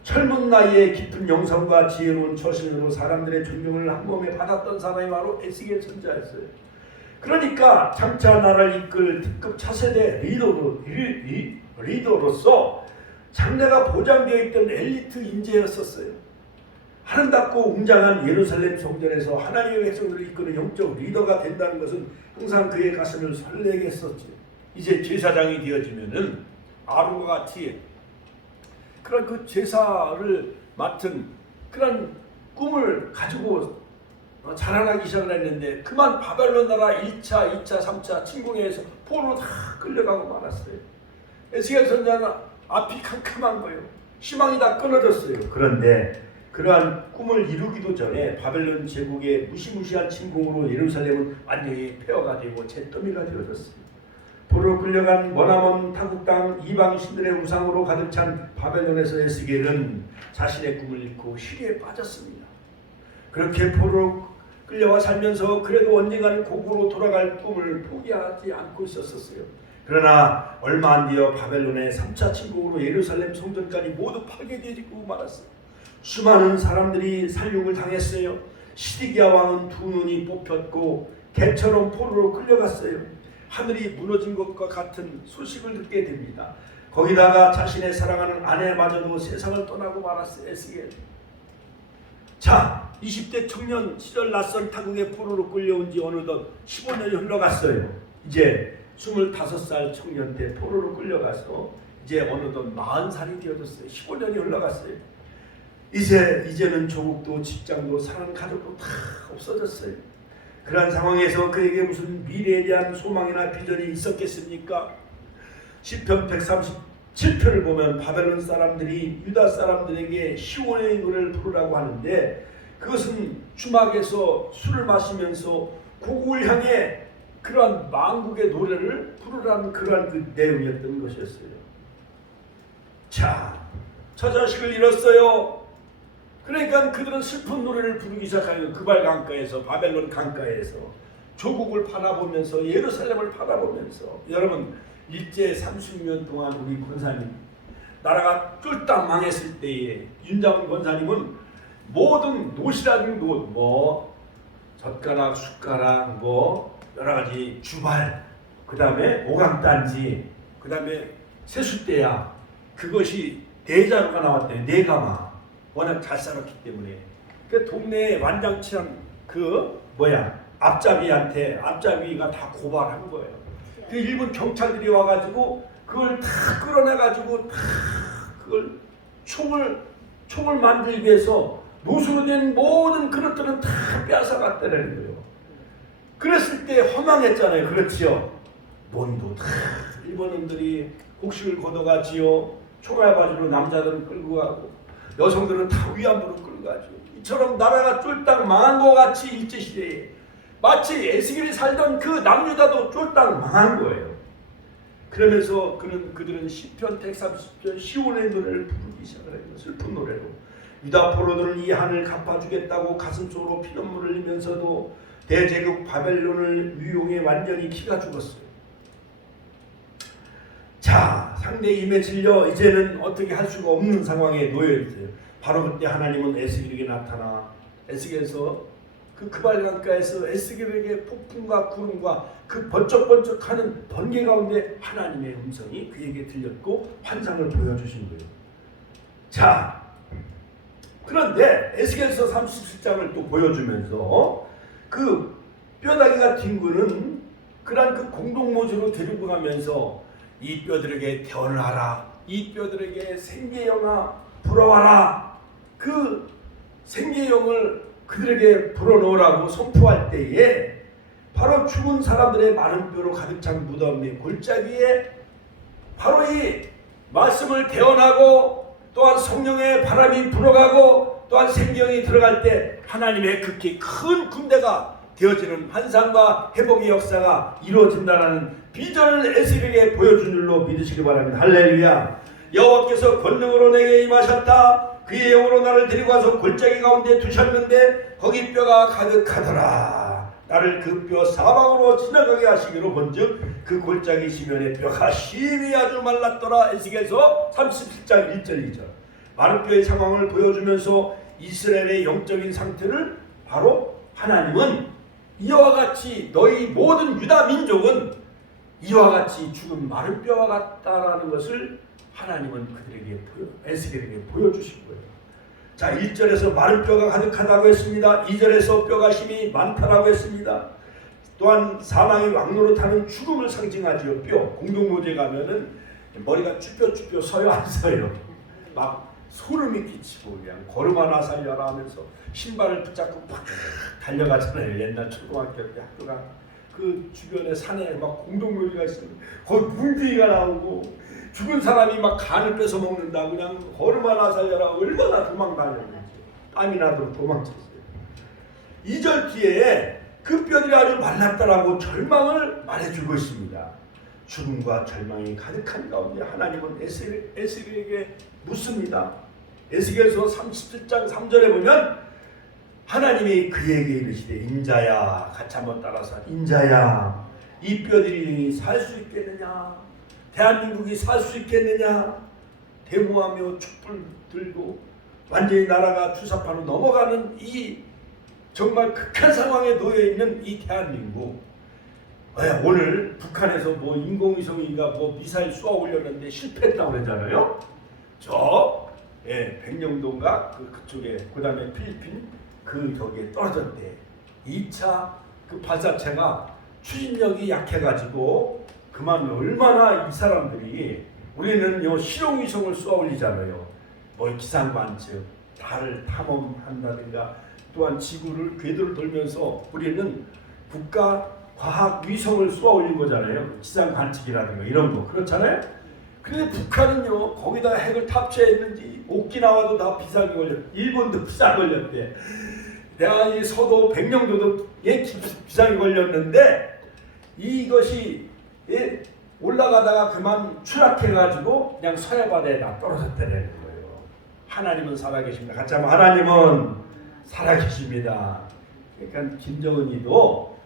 젊은 나이에 깊은 영성과 지혜로운 처신으로 사람들의 존경을 한 몸에 받았던 사람이 바로 에스겔 선지자였어요. 그러니까 장차 나라를 이끌 특급 차세대 리더로서 장래가 보장되어 있던 엘리트 인재였었어요. 아름답고 웅장한 예루살렘 성전에서 하나님의 백성들을 이끄는 영적 리더가 된다는 것은 항상 그의 가슴을 설레게 했었죠. 이제 제사장이 되어지면은 아론과 같이 그런 그 제사를 맡은 그런 꿈을 가지고 자라나기 시작을 했는데 그만 바벨론 나라 1차, 2차, 3차 침공에서 포로로 다 끌려가고 말았어요. 에스겔 선지자는 앞이 캄캄한 거예요. 희망이 다 끊어졌어요. 그런데 그러한 꿈을 이루기도 전에 바벨론 제국의 무시무시한 침공으로 예루살렘은 완전히 폐허가 되고 잿더미가 되어졌습니다. 포로로 끌려간 머나먼 타국 땅 이방 신들의 우상으로 가득 찬 바벨론에서 에스겔은 자신의 꿈을 잃고 시리에 빠졌습니다. 그렇게 포로로 끌려와 살면서 그래도 언젠가는 고국으로 돌아갈 꿈을 포기하지 않고 있었어요. 그러나 얼마 안 되어 바벨론의 3차 침공으로 예루살렘 성전까지 모두 파괴되고 말았어요. 수많은 사람들이 살육을 당했어요. 시디기야 왕은 두 눈이 뽑혔고 개처럼 포로로 끌려갔어요. 하늘이 무너진 것과 같은 소식을 듣게 됩니다. 거기다가 자신의 사랑하는 아내마저도 세상을 떠나고 말았어요. 에스겔. 자, 20대 청년 시절 낯선 타국의 포로로 끌려온 지 어느덧 15년이 흘러갔어요. 이제 25살 청년 때 포로로 끌려가서 이제 어느덧 40살이 되어졌어요. 15년이 흘러갔어요. 이제는 조국도 직장도 사는 가족도 다 없어졌어요. 그런 상황에서 그에게 무슨 미래에 대한 소망이나 비전이 있었겠습니까? 시편 137편을 보면 바벨론 사람들이 유다 사람들에게 시온의 노래를 부르라고 하는데 그것은 주막에서 술을 마시면서 고국을 향해 그러한 망국의 노래를 부르라는 그러한 그 내용이었던 것이었어요. 자, 저 자식을 잃었어요. 그러니까 그들은 슬픈 노래를 부르기 시작하는 그발 강가에서 바벨론 강가에서 조국을 바라보면서 예루살렘을 바라보면서 여러분 일제 30년 동안 우리 권사님 나라가 쫄딱 망했을 때에 윤장훈 권사님은 모든 노시라는 뭐 젓가락 숟가락 뭐 여러 가지 주말 그 다음에 오강단지, 그 다음에 세숫대야, 그것이 내자루가 나왔대요. 내가마. 워낙 잘 살았기 때문에. 그 동네에 완장치한 앞잡이가 다 고발한 거예요. 그 일본 경찰들이 와가지고 그걸 다 끌어내가지고 다 그걸 총을 만들기 위해서 노수로 된 모든 그릇들은 다 빼앗아갔다는 거예요. 그랬을 때 허망했잖아요. 그렇지요? 논도 다 일본인들이 곡식을 걷어가지요. 총알바지로 남자들은 끌고 가고 여성들은 다 위안부로 끌고 가죠. 이처럼 나라가 쫄딱 망한 것 같이 일제시대에 마치 에스겔이 살던 그 남유다도 쫄딱 망한 거예요. 그러면서 그들은 시편 130편 시온의 노래를 부르기 시작을 해요. 슬픈 노래로. 유다 포로들은 이 한을 갚아주겠다고 가슴속으로 피눈물을 흘리면서도 대제국 바벨론을 위용해 완전히 기가 죽었어요. 자, 상대의 힘에 질려 이제는 어떻게 할 수가 없는 상황에 놓여 있어요. 바로 그때 하나님은 에스겔에게 나타나 에스겔에서 그 그발강가에서 에스겔에게 폭풍과 구름과 그 번쩍번쩍하는 번개 가운데 하나님의 음성이 그에게 들렸고 환상을 보여주신 거예요. 자, 그런데 에스겔서 37장을 또 보여주면서 그 뼈다귀가 뒹구는 그러한 그 공동모주로 데리고 가면서 이 뼈들에게 대언을 하라. 이 뼈들에게 생계영아 불어와라. 그 생계영을 그들에게 불어넣으라고 선포할 때에 바로 죽은 사람들의 마른 뼈로 가득 찬 무덤의 골짜기에 바로 이 말씀을 대언하고 또한 성령의 바람이 불어가고 또한 생명이 들어갈 때 하나님의 극히 큰 군대가 되어지는 환상과 회복의 역사가 이루어진다는 비전을 에스겔에게 보여준 줄로 믿으시기 바랍니다. 할렐루야. 여호와께서 권능으로 내게 임하셨다. 그의 영으로 나를 데리고 와서 골짜기 가운데 두셨는데 거기 뼈가 가득하더라. 나를 그 뼈 사방으로 지나가게 하시기로 본즉 그 골짜기 지면의 뼈가 심히 아주 말랐더라. 에스겔서 37장 1절 2절. 마른 뼈의 상황을 보여주면서 이스라엘의 영적인 상태를 바로 하나님은 이와 같이 너희 모든 유다 민족은 이와 같이 죽은 마른 뼈와 같다라는 것을 하나님은 그들에게 에스겔에게 보여주신 거예요. 자, 1절에서 마른 뼈가 가득하다고 했습니다. 2절에서 뼈가 힘이 많다라고 했습니다. 또한 사망의 왕노릇하는 죽음을 상징하지요. 뼈 공동묘지에 가면은 머리가 쭈뼛쭈뼛 서요 안 서요? 막 소름이 끼치고 그냥 걸음 하나 살려라 하면서 신발을 붙잡고 팍 달려가잖아요. 옛날 초등학교 때 학교가 그 주변에 산에 막 공동묘지가 있으면 거기 물귀가 나오고 죽은 사람이 막 간을 뺏어 먹는다. 그냥 걸음 하나 살려라. 얼마나 도망 다녔는지 땀이 나도록 도망쳤어요. 2절 뒤에 그 뼈들이 아주 말랐다라고 절망을 말해주고 있습니다. 죽음과 절망이 가득한 가운데 하나님은 에스겔에게 묻습니다. 에스겔서 37장 3절에 보면 하나님이 그에게 이르시되 인자야, 같이 한번 따라서 인자야, 이 뼈들이 살 수 있겠느냐? 대한민국이 살 수 있겠느냐? 데모하며 촛불 들고 완전히 나라가 주사파로 넘어가는 이 정말 극한 상황에 놓여 있는 이 대한민국. 오늘 북한에서 뭐 인공위성인가 뭐 미사일 쏘아 올렸는데 실패했다고 그러잖아요. 백령도인가 그쪽에, 그다음에 필리핀 그 저기에 떨어졌대. 2차 그 발사체가 추진력이 약해가지고 그만 얼마나 이 사람들이, 우리는 요 실용위성을 쏘아 올리잖아요. 뭐 기상관측, 달을 탐험한다든가 또한 지구를 궤도를 돌면서 우리는 국가 과학 위성을 쏘아 올린 거잖아요. 기상 관측이라든가 이런 거 그렇잖아요. 그런데 북한은요 거기다 핵을 탑재했는지 오키나와도 다 비상이 걸렸, 일본도 비상이 걸렸대. 내가 이 서도 백령도도 비상이 걸렸는데 이것이 올라가다가 그만 추락해가지고 그냥 서해바다에 다 떨어졌다는 거예요. 하나님은 살아계십니다. 같이 한번 하나님은 살아계십니다. 그러니까 김정은이도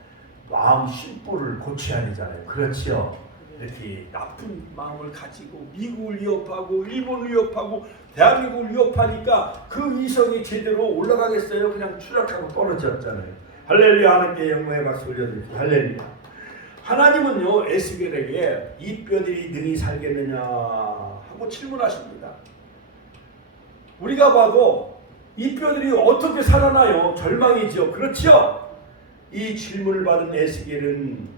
마음 심보를 고쳐야 되잖아요. 그렇지요. 이렇게 나쁜 마음을 가지고 미국을 위협하고 일본을 위협하고 대한민국을 위협하니까 그 위성이 제대로 올라가겠어요? 그냥 추락하고 떨어졌잖아요. 할렐루야. 하나님께 영광의 박수 올려드립니다. 할렐루야. 하나님은요 에스겔에게 이 뼈들이 능히 살겠느냐 하고 질문하십니다. 우리가 봐도 이 뼈들이 어떻게 살아나요? 절망이죠. 그렇죠? 이 질문을 받은 에스겔은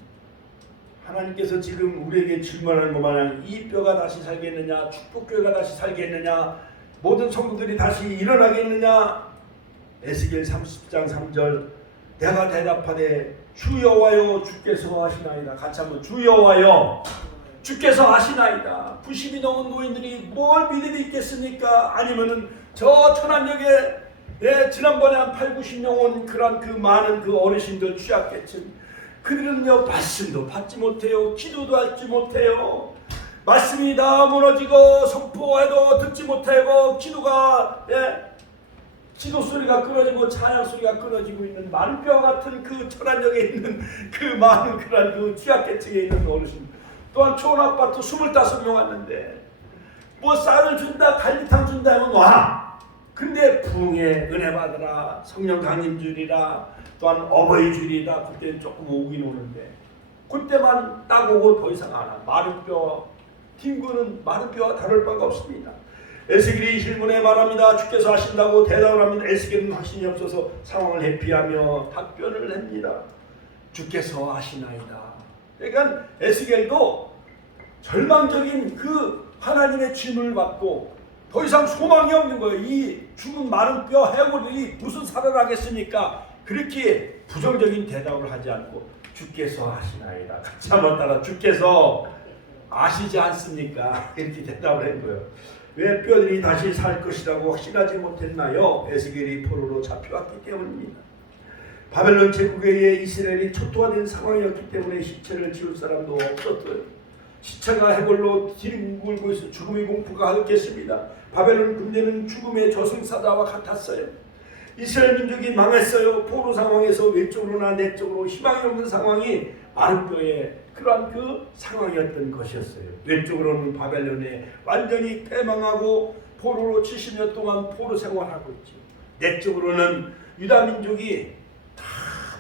하나님께서 지금 우리에게 질문하는 것만 이 뼈가 다시 살겠느냐, 축복교회가 다시 살겠느냐, 모든 성도들이 다시 일어나겠느냐. 에스겔 30장 3절 내가 대답하되 주 여호와여 주께서 하시나이다. 같이 한번 주 여호와여 주께서 하시나이다. 90이 넘은 노인들이 뭘 믿음이 있겠습니까? 아니면은 저 천안역에 지난번에 한 8, 90명 온 그런 그 많은 그 어르신들 취약계층 그들은요 말씀도 받지 못해요. 기도도 하지 못해요. 말씀이 다 무너지고 선포해도 듣지 못하고 기도가 기도 소리가 끊어지고 찬양 소리가 끊어지고 있는 많은 뼈 같은 그 천안역에 있는 그 많은 그런 그 취약계층에 있는 어르신 또한 좋은 아파트 25명 왔는데 뭐 쌀을 준다 갈비탕 준다 하면 와. 근데 부흥의 은혜 받으라 성령 강림 주리라 또한 어버이 주리라 그때는 조금 오긴 오는데 그때만 딱 오고 더 이상 안 와. 마른 뼈 김구는 마른 뼈와 다를 바가 없습니다. 에스겔이 질문에 말합니다. 주께서 하신다고 대답을 하면 에스겔은 확신이 없어서 상황을 회피하며 답변을 합니다. 주께서 하시나이다. 그러니까 에스겔도 절망적인 그 하나님의 질문을 받고 더 이상 소망이 없는 거예요. 이 죽은 마른 뼈 해골들이 무슨 살아나겠습니까? 그렇게 부정적인 대답을 하지 않고 주께서 하시나이다. 같이 한번 따라 주께서 아시지 않습니까? 이렇게 대답을 한 거예요. 왜 뼈들이 다시 살 것이라고 확신하지 못했나요? 에스겔이 포로로 잡혀왔기 때문입니다. 바벨론 제국에 의해 이스라엘이 초토화된 상황이었기 때문에 시체를 지울 사람도 없었어요. 시체가 해골로 뒹굴고 있어 죽음의 공포가 가득했습니다. 바벨론 군대는 죽음의 저승사자와 같았어요. 이스라엘 민족이 망했어요. 포로 상황에서 외적으로나 내적으로 희망이 없는 상황이 마른 뼈의 그러한 그 상황이었던 것이었어요. 외적으로는 바벨론에 완전히 패망하고 포로로 70년 동안 포로 생활하고 있죠. 내적으로는 유다 민족이 다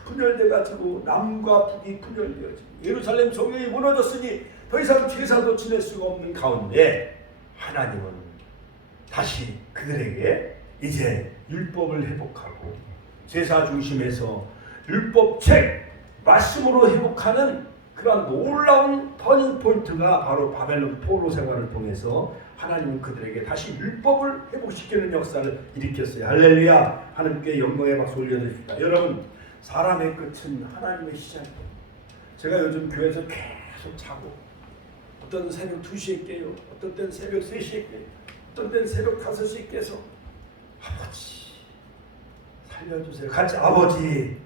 분열돼가지고 남과 북이 분열되어지고 예루살렘 성경이 무너졌으니 더 이상 제사도 지낼 수가 없는 가운데 하나님은 다시 그들에게 이제 율법을 회복하고 제사 중심에서 율법책 말씀으로 회복하는 그런 놀라운 터닝 포인트가 바로 바벨론 포로 생활을 통해서 하나님은 그들에게 다시 율법을 회복시키는 역사를 일으켰어요. 할렐루야. 하나님께 영광의 박수 올려드립니다. 여러분 사람의 끝은 하나님의 시작입니다. 제가 요즘 교회에서 계속 자고 어떤 새벽 2시에 깨요. 어떤 때는 새벽 3시에 깨요. 어떤 때는 새벽 5시에 깨서 아버지 살려주세요. 같이 아버지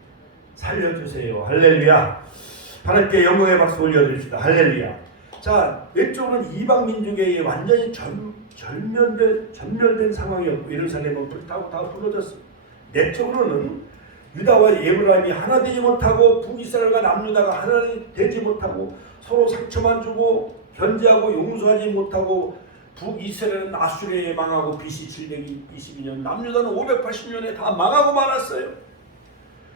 살려주세요. 할렐루야. 하나님께 영광의 박수 올려드립시다. 할렐루야. 자, 왼쪽으로는 이방 민족에 완전히 전멸된 상황이었고 예루살렘은 불타고 다 부러졌습니다. 내쪽으로는 유다와 예루살렘이 하나 되지 못하고 북이스라엘과 남유다가 하나 되지 못하고 서로 상처만 주고 견제하고 용서하지 못하고 북이스라엘은 아수르에 망하고 BC 722년 남유다는 580년에 다 망하고 말았어요.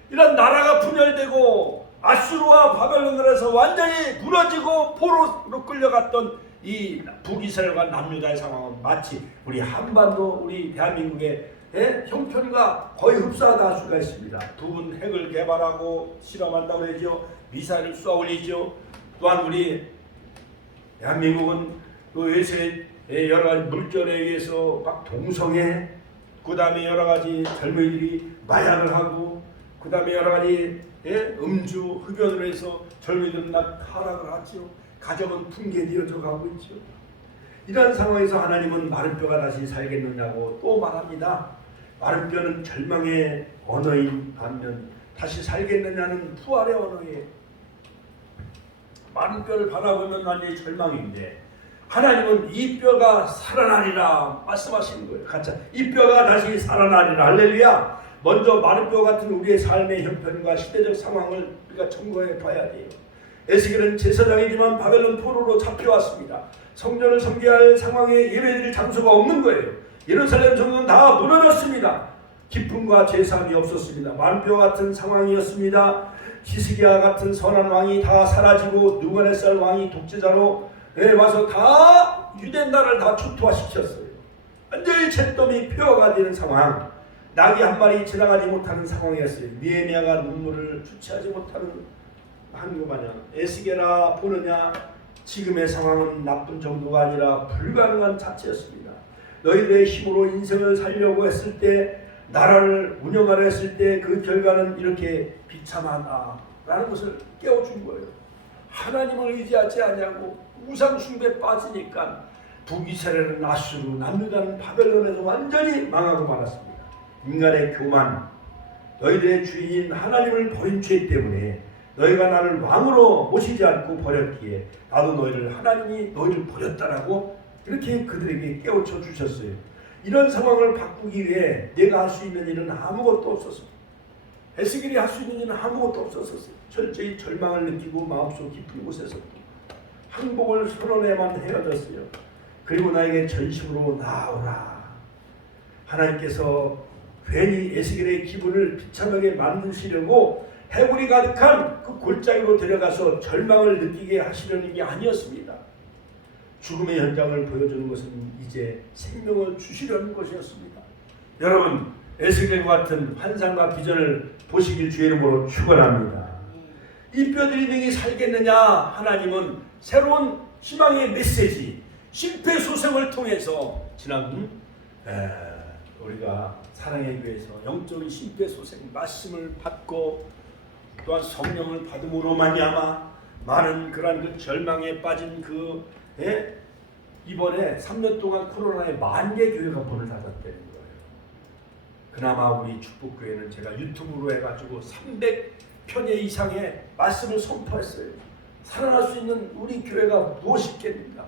이런 나라가 분열되고 아수르와 바벨론 나라에서 완전히 무너지고 포로로 끌려갔던 이 북이스라엘과 남유다의 상황은 마치 우리 한반도 우리 대한민국의 형편과 거의 흡사하다 할 수가 있습니다. 두분 핵을 개발하고 실험한다고 그러죠. 미사일을 쏘아 올리죠. 또한 우리 대한민국은 그 외세의 여러 가지 물결에 의해서 막 동성애, 그 다음에 여러 가지 젊은이들이 마약을 하고, 그 다음에 여러 가지 음주, 흡연으로 해서 젊은이들은 막 타락을 하죠. 가정은 붕괴되어져 가고 있죠. 이런 상황에서 하나님은 마른 뼈가 다시 살겠느냐고 또 말합니다. 마른 뼈는 절망의 언어인 반면 다시 살겠느냐는 부활의 언어예요. 마른 뼈를 바라보면 완전히 절망인데 하나님은 이 뼈가 살아나리라 말씀하시는 거예요. 같이 이 뼈가 다시 살아나리라. 할렐루야. 먼저 마른 뼈 같은 우리의 삶의 형편과 시대적 상황을 우리가 점검해 봐야 돼요. 에스겔은 제사장이지만 바벨론 포로로 잡혀왔습니다. 성전을 섬겨야 할 상황에 예배드릴 장소가 없는 거예요. 예루살렘 성전은 다 무너졌습니다. 기쁨과 제사함이 없었습니다. 만뼈 같은 상황이었습니다. 히스기야 같은 선한 왕이 다 사라지고 느부갓네살 왕이 독재자로 와서 다 유대 나라를 다 초토화시켰어요. 완전히 잿더미 폐허가 되는 상황, 낙이 한 마리 지나가지 못하는 상황이었어요. 느헤미야가 눈물을 주체하지 못하는 것 마냥 에스겔아 보느냐, 지금의 상황은 나쁜 정도가 아니라 불가능한 자체였습니다. 너희들의 힘으로 인생을 살려고 했을 때, 나라를 운영하려 했을 때 그 결과는 이렇게 비참하다라는 것을 깨워준 거예요. 하나님을 의지하지 않냐고 우상 숭배에 빠지니까 북이스라엘은 아수르, 남유다는 바벨론에서 완전히 망하고 말았습니다. 인간의 교만, 너희들의 주인인 하나님을 버린 죄 때문에 너희가 나를 왕으로 모시지 않고 버렸기에 나도 하나님이 너희를 버렸다라고 이렇게 그들에게 깨우쳐 주셨어요. 이런 상황을 바꾸기 위해 내가 할 수 있는 일은 아무것도 없었어요. 에스겔이 할 수 있는 일은 아무것도 없었어요. 철저히 절망을 느끼고 마음속 깊은 곳에서 항복을 선언해만 헤어졌어요. 그리고 나에게 전심으로 나아오라. 하나님께서 괜히 에스겔의 기분을 비참하게 만드시려고 해골이 가득한 그 골짜기로 데려가서 절망을 느끼게 하시려는 게 아니었습니다. 죽음의 현장을 보여주는 것은 이제 생명을 주시려는 것이었습니다. 여러분, 에스겔과 같은 환상과 비전을 보시길 주의 이름으로 축원합니다. 이 뼈들이 능히 살겠느냐? 하나님은 새로운 희망의 메시지, 심폐소생을 통해서 지난 우리가 사랑의 교회에서 영적인 심폐소생 말씀을 받고 또한 성령을 받음으로 말미암아 많은 그러한 그 절망에 빠진 이번에 3년 동안 코로나에 10,000개 교회가 문을 닫았다는 거예요. 그나마 우리 축복교회는 제가 유튜브로 해가지고 300편의 이상의 말씀을 선포했어요. 살아날 수 있는 우리 교회가 무엇이 있겠는가?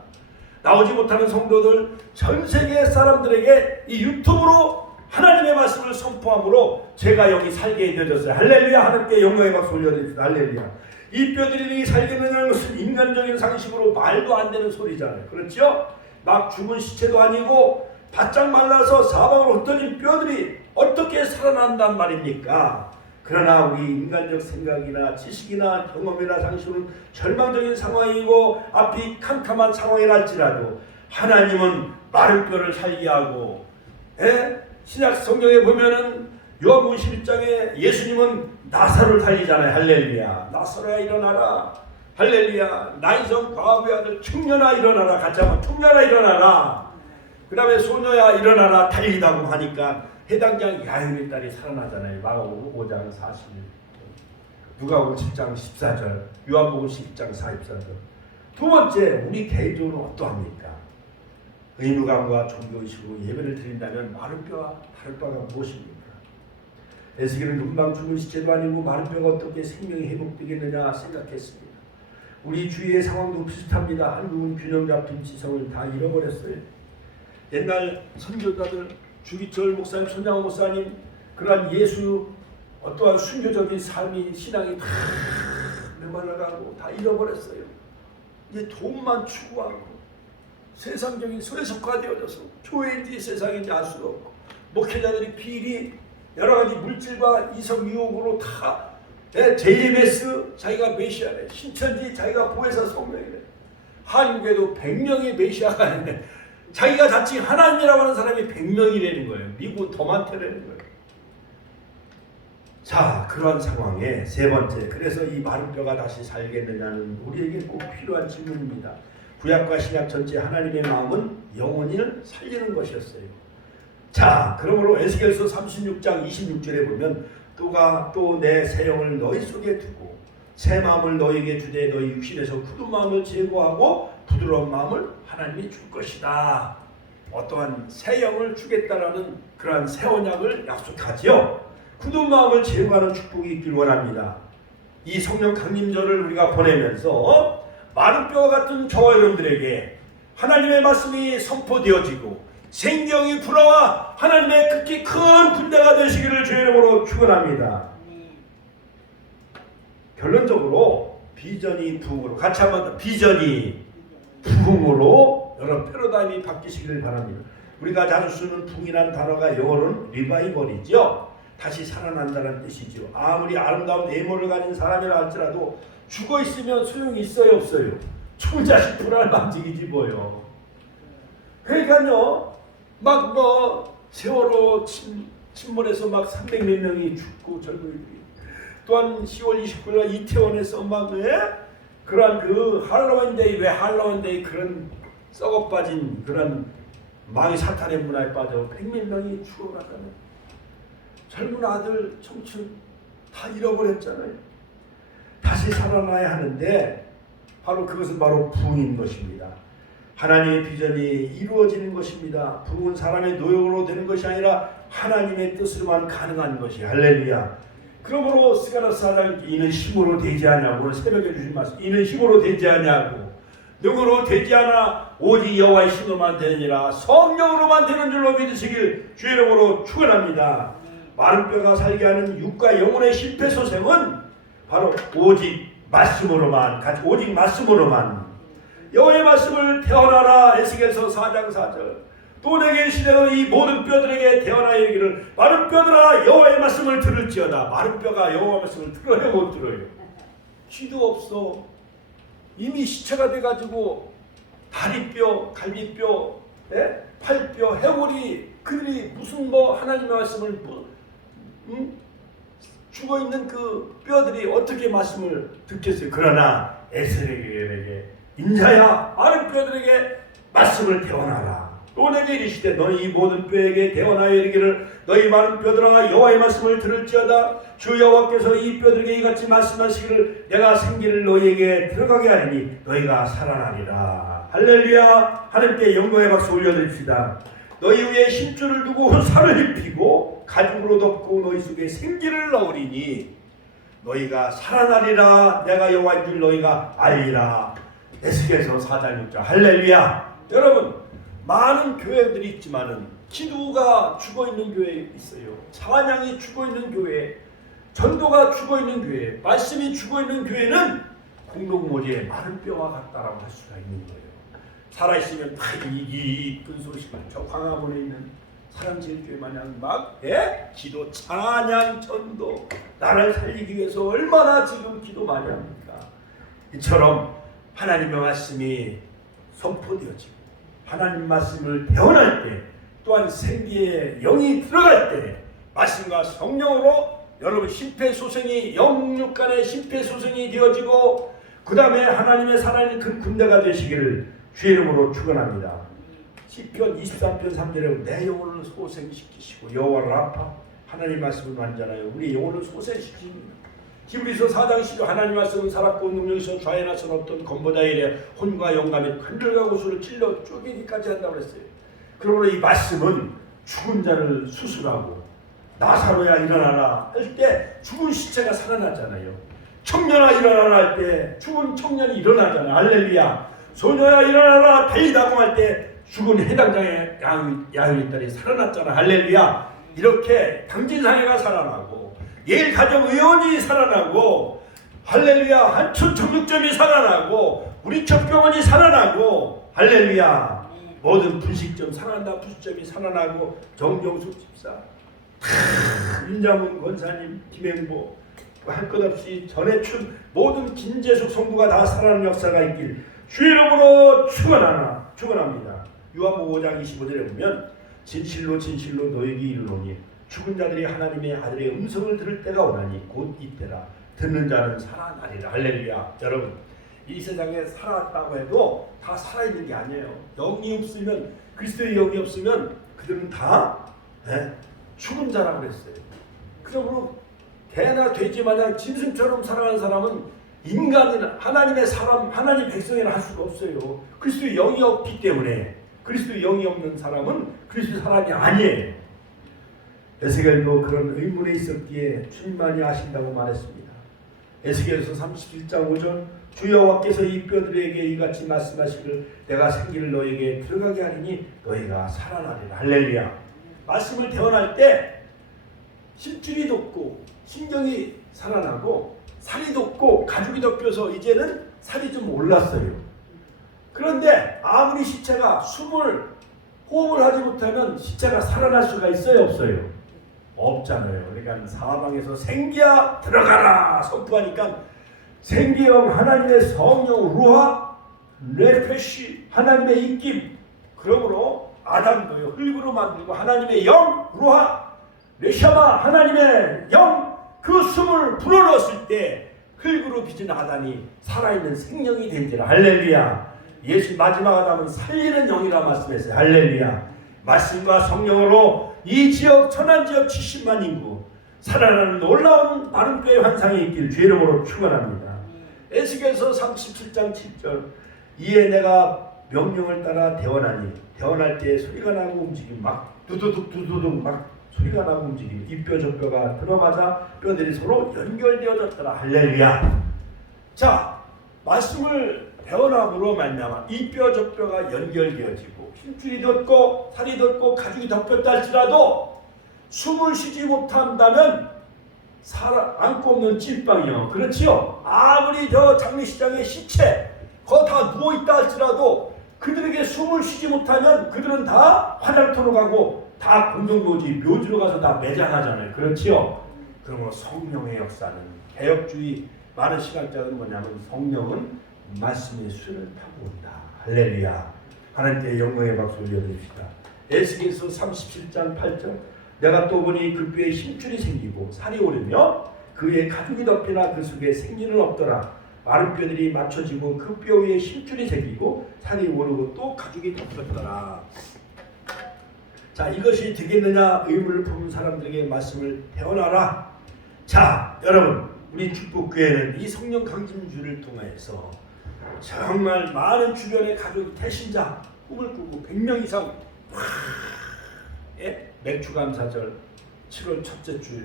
나오지 못하는 성도들, 전 세계 사람들에게 이 유튜브로 하나님의 말씀을 선포함으로 제가 여기 살게 되어졌어요. 할렐루야. 하나님께 영광의 박수 올려드립니다. 할렐루야. 이 뼈들이 살겠느냐는 것은 인간적인 상식으로 말도 안 되는 소리잖아요. 그렇죠? 막 죽은 시체도 아니고 바짝 말라서 사방으로 흩어진 뼈들이 어떻게 살아난단 말입니까? 그러나 우리 인간적 생각이나 지식이나 경험이나 상식은 절망적인 상황이고 앞이 캄캄한 상황이랄지라도 하나님은 마른 뼈를 살게 하고, 신약 성경에 보면은 요한복음 11장에 예수님은 나사로를 살리잖아요. 할렐루야. 나사로야 일어나라. 할렐루야. 나인성 과부의 아들 청년아 일어나라. 같이 한번 청년아 일어나라. 그 다음에 소녀야 일어나라. 달리다고 하니까 해당장 야훼의 딸이 살아나잖아요. 마가복음 5장 40절, 누가복음 10장 14절, 요한복음 10장 44절. 두 번째, 우리 개인적으로 어떠합니까? 의무감과 종교의식으로 예배를 드린다면 마른 뼈와 다른 뼈가 무엇입니까? 에스겔은 금방 죽은 시체도 아니고 마른 뼈가 어떻게 생명이 회복되겠느냐 생각했습니다. 우리 주위의 상황도 비슷합니다. 한국은 균형 잡힌 지성을 다 잃어버렸어요. 옛날 선교자들, 주기철 목사님, 손양호 목사님, 그러한 예수 어떠한 순교적인 삶이, 신앙이 다 메말라가고 다 잃어버렸어요. 이제 돈만 추구하고 세상적인 소속화되어져서 교회인지 세상인지 알 수도 없고, 목회자들이 비리 여러 가지 물질과 이성 유혹으로 다 JMS 자기가 메시아래, 신천지 자기가 보혜사 성명이래, 한국에도 100명의 메시아가 있네. 자기가 자칭 하나님이라고 하는 사람이 100명이라는 거예요. 미국은 더 많다는 거예요. 자, 그런 상황에 세 번째, 그래서 이 마른 뼈가 다시 살겠느냐는 우리에게 꼭 필요한 질문입니다. 구약과 신약 전체 하나님의 마음은 영혼을 살리는 것이었어요. 자, 그러므로 에스겔서 36장 26절에 보면 또 내 새 영을 너희 속에 두고 새 마음을 너희에게 주되 너희 육신에서 굳은 마음을 제거하고 부드러운 마음을 하나님이 줄 것이다. 어떠한 새 영을 주겠다라는 그러한 새 언약을 약속하지요. 굳은 마음을 제거하는 축복이 있길 원합니다. 이 성령 강림절을 우리가 보내면서 마른 뼈와 같은 저와 여러분들에게 하나님의 말씀이 선포되어지고 생명이 불어와 하나님의 극히 큰 분대가 되시기를 주의 이름으로 축원합니다. 결론적으로 비전이 부흥으로, 같이 한번 더, 비전이 부흥으로 여러분 패러다임이 바뀌시기를 바랍니다. 우리가 자주 쓰는 붕이라는 단어가 영어로는 리바이벌이죠. 다시 살아난다는 뜻이죠. 아무리 아름다운 외모를 가진 사람이라 할지라도 죽어 있으면 소용이 있어요, 없어요? 죽은 자식 불알 만지기지 뭐요. 그러니까요, 막 뭐 세월호 침몰해서 막 300몇 명이 죽고 젊은이들이, 또한 10월 29일 날 이태원에서 막 그런 그 할로윈데이, 왜 할로윈데이 그런 썩어 빠진 그런 마귀 사탄의 문화에 빠져 100몇 명이 죽어가다는 젊은 아들 청춘 다 잃어버렸잖아요. 다시 살아나야 하는데 바로 그것은 바로 부흥인 것입니다. 하나님의 비전이 이루어지는 것입니다. 부흥은 사람의 노력으로 되는 것이 아니라 하나님의 뜻으로만 가능한 것이. 할렐루야. 그러므로 스가랴서 4장 이는 힘으로 되지 않냐고, 오늘 새벽에 주신 말씀, 이는 힘으로 되지 않냐고, 능으로 되지 않아 오직 여호와의 힘으로만 되느니라, 성령으로만 되는 줄로 믿으시길 주의 이름으로 축원합니다. 마른 뼈가 살게 하는 육과 영혼의 심폐소생은 바로 오직 말씀으로만, 오직 말씀으로만. 여호와의 말씀을 태어나라, 에스겔서 4장 4절. 또 내게 시대로 이 모든 뼈들에게 태어나 이르기를, 마른 뼈들아 여호와의 말씀을 들을지어다. 마른 뼈가 여호와 말씀을 들어요, 못 들어요? 귀도 없어. 이미 시체가 돼가지고 다리뼈, 갈비뼈, 팔뼈, 해골이, 그들이 무슨 뭐 하나님의 말씀을 죽어있는 그 뼈들이 어떻게 말씀을 듣겠어요? 그러나 에스겔에게 인자야, 마른 뼈들에게 말씀을 태어나라. 또 내게 이르시되 너희 이 모든 뼈에게 태어나여 이르기를, 너희 마른 뼈들아 여호와의 말씀을 들을지어다. 주 여호와께서 이 뼈들에게 이같이 말씀하시기를, 내가 생기를 너희에게 들어가게 하리니 너희가 살아나리라. 할렐루야. 하나님께 영광의 박수 올려드립시다. 너희 위에 힘줄을 두고 살을 입히고 가죽으로 덮고 너희 속에 생기를 넣으리니 너희가 살아나리라. 내가 여호와인 줄 너희가 알리라. 에스겔서 4장 6절. 할렐루야. 여러분, 많은 교회들이 있지만은 기도가 죽어있는 교회 있어요. 찬양이 죽어있는 교회, 전도가 죽어있는 교회, 말씀이 죽어있는 교회는 공동모지의 마른 뼈와 같다라고 할 수가 있는 거예요. 살아있으면 이쁜 소식을 저 광화문에 있는 사랑제일교회 마냥 막 기도, 찬양, 전도, 나를 살리기 위해서 얼마나 지금 기도 많이 합니까? 이처럼 하나님의 말씀이 선포되어지고 하나님 말씀을 대언할 때, 또한 생기의 영이 들어갈 때 말씀과 성령으로 여러분 심폐소생이, 영육 간의 심폐소생이 되어지고 그 다음에 하나님의 살아있는 그 군대가 되시기를 주의 이름으로 축원합니다. 시편 23편 3절에 내 영혼을 소생시키시고, 여호와 라파, 하나님 말씀을 만잖아요. 우리 영혼을 소생시킵니다. 히브리서 4장 10절, 하나님 말씀은 살았고 능력에서 좌에나 선 없던 검보다 이래 혼과 영감이 한들과 고수를 찔러 쪼개기까지 한다고 그랬어요. 그러므로 이 말씀은 죽은 자를 수술하고 나사로야 일어나라 할 때 죽은 시체가 살아나잖아요. 청년아 일어나라 할 때 죽은 청년이 일어나잖아요. 할렐루야. 소녀야 일어나라 데이다고 할 때 죽은 해당장의 야훼의 딸이 살아났잖아. 할렐루야. 이렇게 당진사회가 살아나고 예일 가정의원이 살아나고, 할렐루야, 한촌 정육점이 살아나고, 우리 척병원이 살아나고, 할렐루야, 모든 분식점 살아난다. 분식점이 살아나고, 정정숙 집사, 윤자문 권사님, 김행보, 할 것 없이 전해춘 모든 김재숙 성부가 다 살아나는 역사가 있길 주의 이름으로 축원합니다. 요한복음 5장 25절에 보면, 진실로 진실로 너에게 이르노니 죽은 자들이 하나님의 아들의 음성을 들을 때가 오나니 곧 이때라. 듣는 자는 살아나리라. 할렐루야. 여러분, 이 세상에 살아왔다고 해도 다 살아있는 게 아니에요. 영이 없으면, 그리스도의 영이 없으면 그들은 다 죽은 자라고 그랬어요. 그러므로 개나 돼지 마냥 짐승처럼 살아가는 사람은 인간이나 하나님의 사람, 하나님 백성이라 할 수가 없어요. 그리스도의 영이 없기 때문에. 그리스도의 영이 없는 사람은 그리스도의 사람이 아니에요. 에스겔도 그런 의문에 있었기에 주님만이 아신다고 말했습니다. 에스겔서 37장 5절, 주 여호와께서 이 뼈들에게 이같이 말씀하시기를, 내가 생기를 너에게 들어가게 하리니 너희가 살아나리라. 할렐루야. 말씀을 대언할 때 심줄이 돋고 신경이 살아나고 살이 돋고 가죽이 덮여서 이제는 살이 좀 올랐어요. 그런데 아무리 시체가 숨을 호흡을 하지 못하면 시체가 살아날 수가 있어요, 없어요? 없잖아요. 그러니까 사방에서 생기야 들어가라 선포하니까 생기형 하나님의 성령 루하 레페시 하나님의 입김, 그러므로 아담도요 흙으로 만들고 하나님의 영 루하 레샤마 하나님의 영, 그 숨을 불어넣었을 때 흙으로 빚은 아담이 살아있는 생명이 된지라. 할렐루야. 예수 마지막 아담은 살리는 영이라 말씀했어요. 할렐루야. 말씀과 성령으로 이 지역 천안지역 70만 인구 살아나는 놀라운 마른교회 환상이 있길 주 이름으로 축원합니다. 에스겔서 37장 7절 이에 내가 명령을 따라 대원하니 대원할 때 소리가 나고 움직임 막 두두둑 두두둑 막 소리가 나고 움직임 이뼈 저 뼈가 들어맞아 뼈들이 서로 연결되어졌더라. 할렐루야. 자, 말씀을 대원함으로 말미암아 이뼈 저 뼈가 연결되어지고 힘줄이 돋고 살이 돋고 가죽이 덮였다 할지라도 숨을 쉬지 못한다면 안고 없는 찐빵이요. 그렇지요. 아무리 저 장례식장의 시체 거 다 누워있다 할지라도 그들에게 숨을 쉬지 못하면 그들은 다 화장터로 가고 다 공동묘지 묘지로 가서 다 매장하잖아요. 그렇지요. 그러므로 성령의 역사는 개혁주의 많은 시각자들은 뭐냐면 성령은 말씀의 수를 타고 온다. 할렐루야. 하나님께 영광의 박수 올려드립시다. 에스겔서 37장 8절 내가 또 보니 그 뼈에 힘줄이 생기고 살이 오르며 그의 가죽이 덮이나 그 속에 생기는 없더라. 마른 뼈들이 맞춰지고 그 뼈 위에 힘줄이 생기고 살이 오르고 또 가죽이 덮였더라. 자, 이것이 되겠느냐 의문을 품은 사람들에게 말씀을 태어나라. 자, 여러분 우리 축복교회는 이 성령 강림주를 통해서 정말 많은 주변의 가족 태신자 꿈을 꾸고 100명 이상 맥주감사절 7월 첫째 주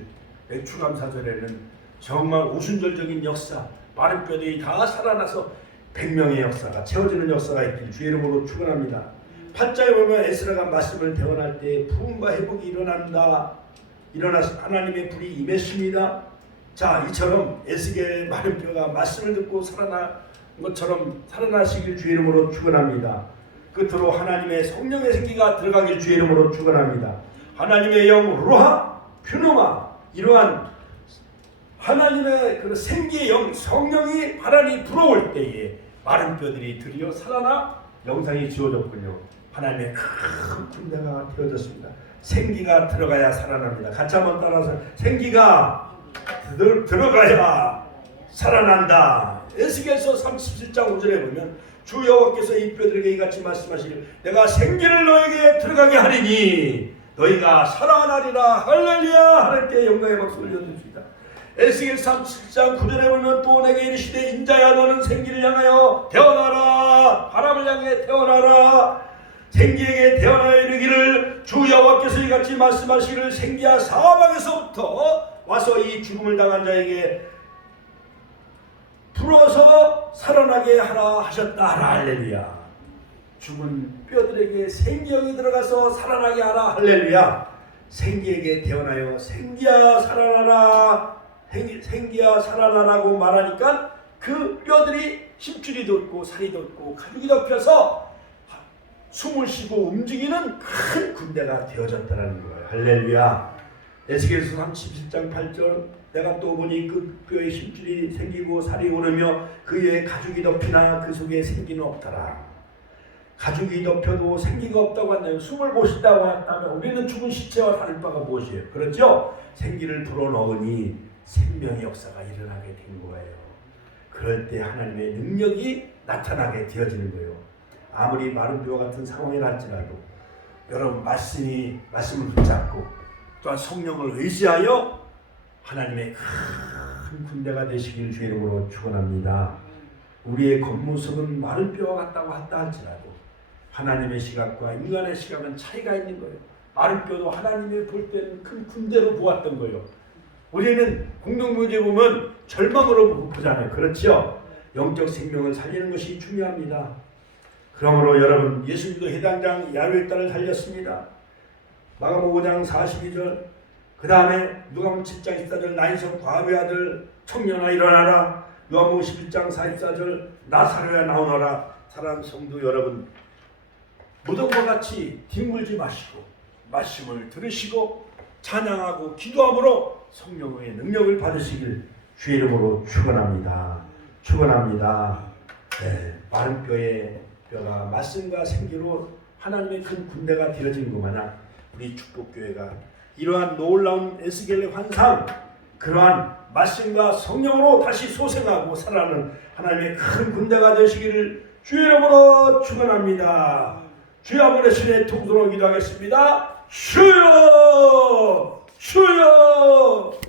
맥주감사절에는 정말 오순절적인 역사 마른 뼈들이 다 살아나서 100명의 역사가 채워지는 역사가 있길 주의 이름으로 축원합니다. 8장에 보면 에스라가 말씀을 대원할 때 부흥과 회복이 일어난다. 일어나서 하나님의 불이 임했습니다. 자, 이처럼 에스겔 마른 뼈가 말씀을 듣고 살아난 것처럼 살아나시길 주의 이름으로 축원합니다. 끝으로 하나님의 성령의 생기가 들어가길 주의 이름으로 축원합니다. 하나님의 영 루하 퓨누마 이러한 하나님의 그 생기의 영 성령이 바람이 불어올 때에 마른 뼈들이 드디어 살아나 영상이 지어졌군요. 하나님의 큰 군대가 되어졌습니다. 생기가 들어가야 살아납니다. 같이 한번 따라서 생기가 들어가야 살아난다. 에스겔서 37장 5절에 보면 주 여호와께서 이 뼈들에게 이같이 말씀하시길 내가 생기를 너에게 들어가게 하리니 너희가 살아나리라. 할렐루야. 하나님께 영광의 박수 올려드립니다. 에스겔 37장 9절에 보면 또 내게 이르시되 인자야 너는 생기를 향하여 태어나라. 바람을 향해 태어나라. 생기에게 태어나여 이르기를 주 여호와께서 이같이 말씀하시기를 생기야 사방에서부터 와서 이 죽음을 당한 자에게 불어서 살아나게 하라 하셨다. 할렐루야. 죽은 뼈들에게 생기형이 들어가서 살아나게 하라. 할렐루야. 생기에게 태어나여 생기야 살아나라. 생기야 살아나라고 말하니까 그 뼈들이 힘줄이 돋고 살이 돋고 가죽이 덮여서 숨을 쉬고 움직이는 큰 군대가 되어졌다는 거예요. 할렐루야. 에스겔서 37장 8절 내가 또 보니 그 뼈에 힘줄이 생기고 살이 오르며 그의 가죽이 덮이나 그 속에 생기는 없더라. 가죽이 덮여도 생기가 없다고 한다면 숨을 못 쉰다고 한다면 우리는 죽은 시체와 다를 바가 무엇이에요? 그렇죠? 생기를 불어넣으니 생명의 역사가 일어나게 된 거예요. 그럴 때 하나님의 능력이 나타나게 되어지는 거예요. 아무리 마른 뼈 같은 상황이라 할지라도 여러분 말씀을 붙잡고 또한 성령을 의지하여 하나님의 큰 군대가 되시길 주의 이름으로 축원합니다. 우리의 겉모습은 마른 뼈와 같다고 한다 할지라도 하나님의 시각과 인간의 시각은 차이가 있는 거예요. 마른 뼈도 하나님이 볼 때는 큰 군대로 보았던 거예요. 우리는 공동묘지에 보면 절망으로 보잖아요. 그렇죠? 영적 생명을 살리는 것이 중요합니다. 그러므로 여러분 예수님도 해당장 야훼의 딸을 살렸습니다. 마가복음 5장 42절 그 다음에 누가복음 7장 14절 나인성 과부의 아들 청년아 일어나라. 요한복음 11장 44절 나사로야 나오너라. 사랑하는 성도 여러분 무덤과 같이 뒹굴지 마시고 말씀을 들으시고 찬양하고 기도함으로 성령의 능력을 받으시길 주의 이름으로 축원합니다. 축원합니다. 네, 마른 뼈가 말씀과 생기로 하나님의 큰 군대가 되어진 것 마냥 우리 축복교회가 이러한 놀라운 에스겔의 환상, 그러한 말씀과 성령으로 다시 소생하고 살아나는 하나님의 큰 군대가 되시기를 주의 이름으로 축원합니다. 주여 아버지 신의 통성으로 기도하겠습니다. 주여 주여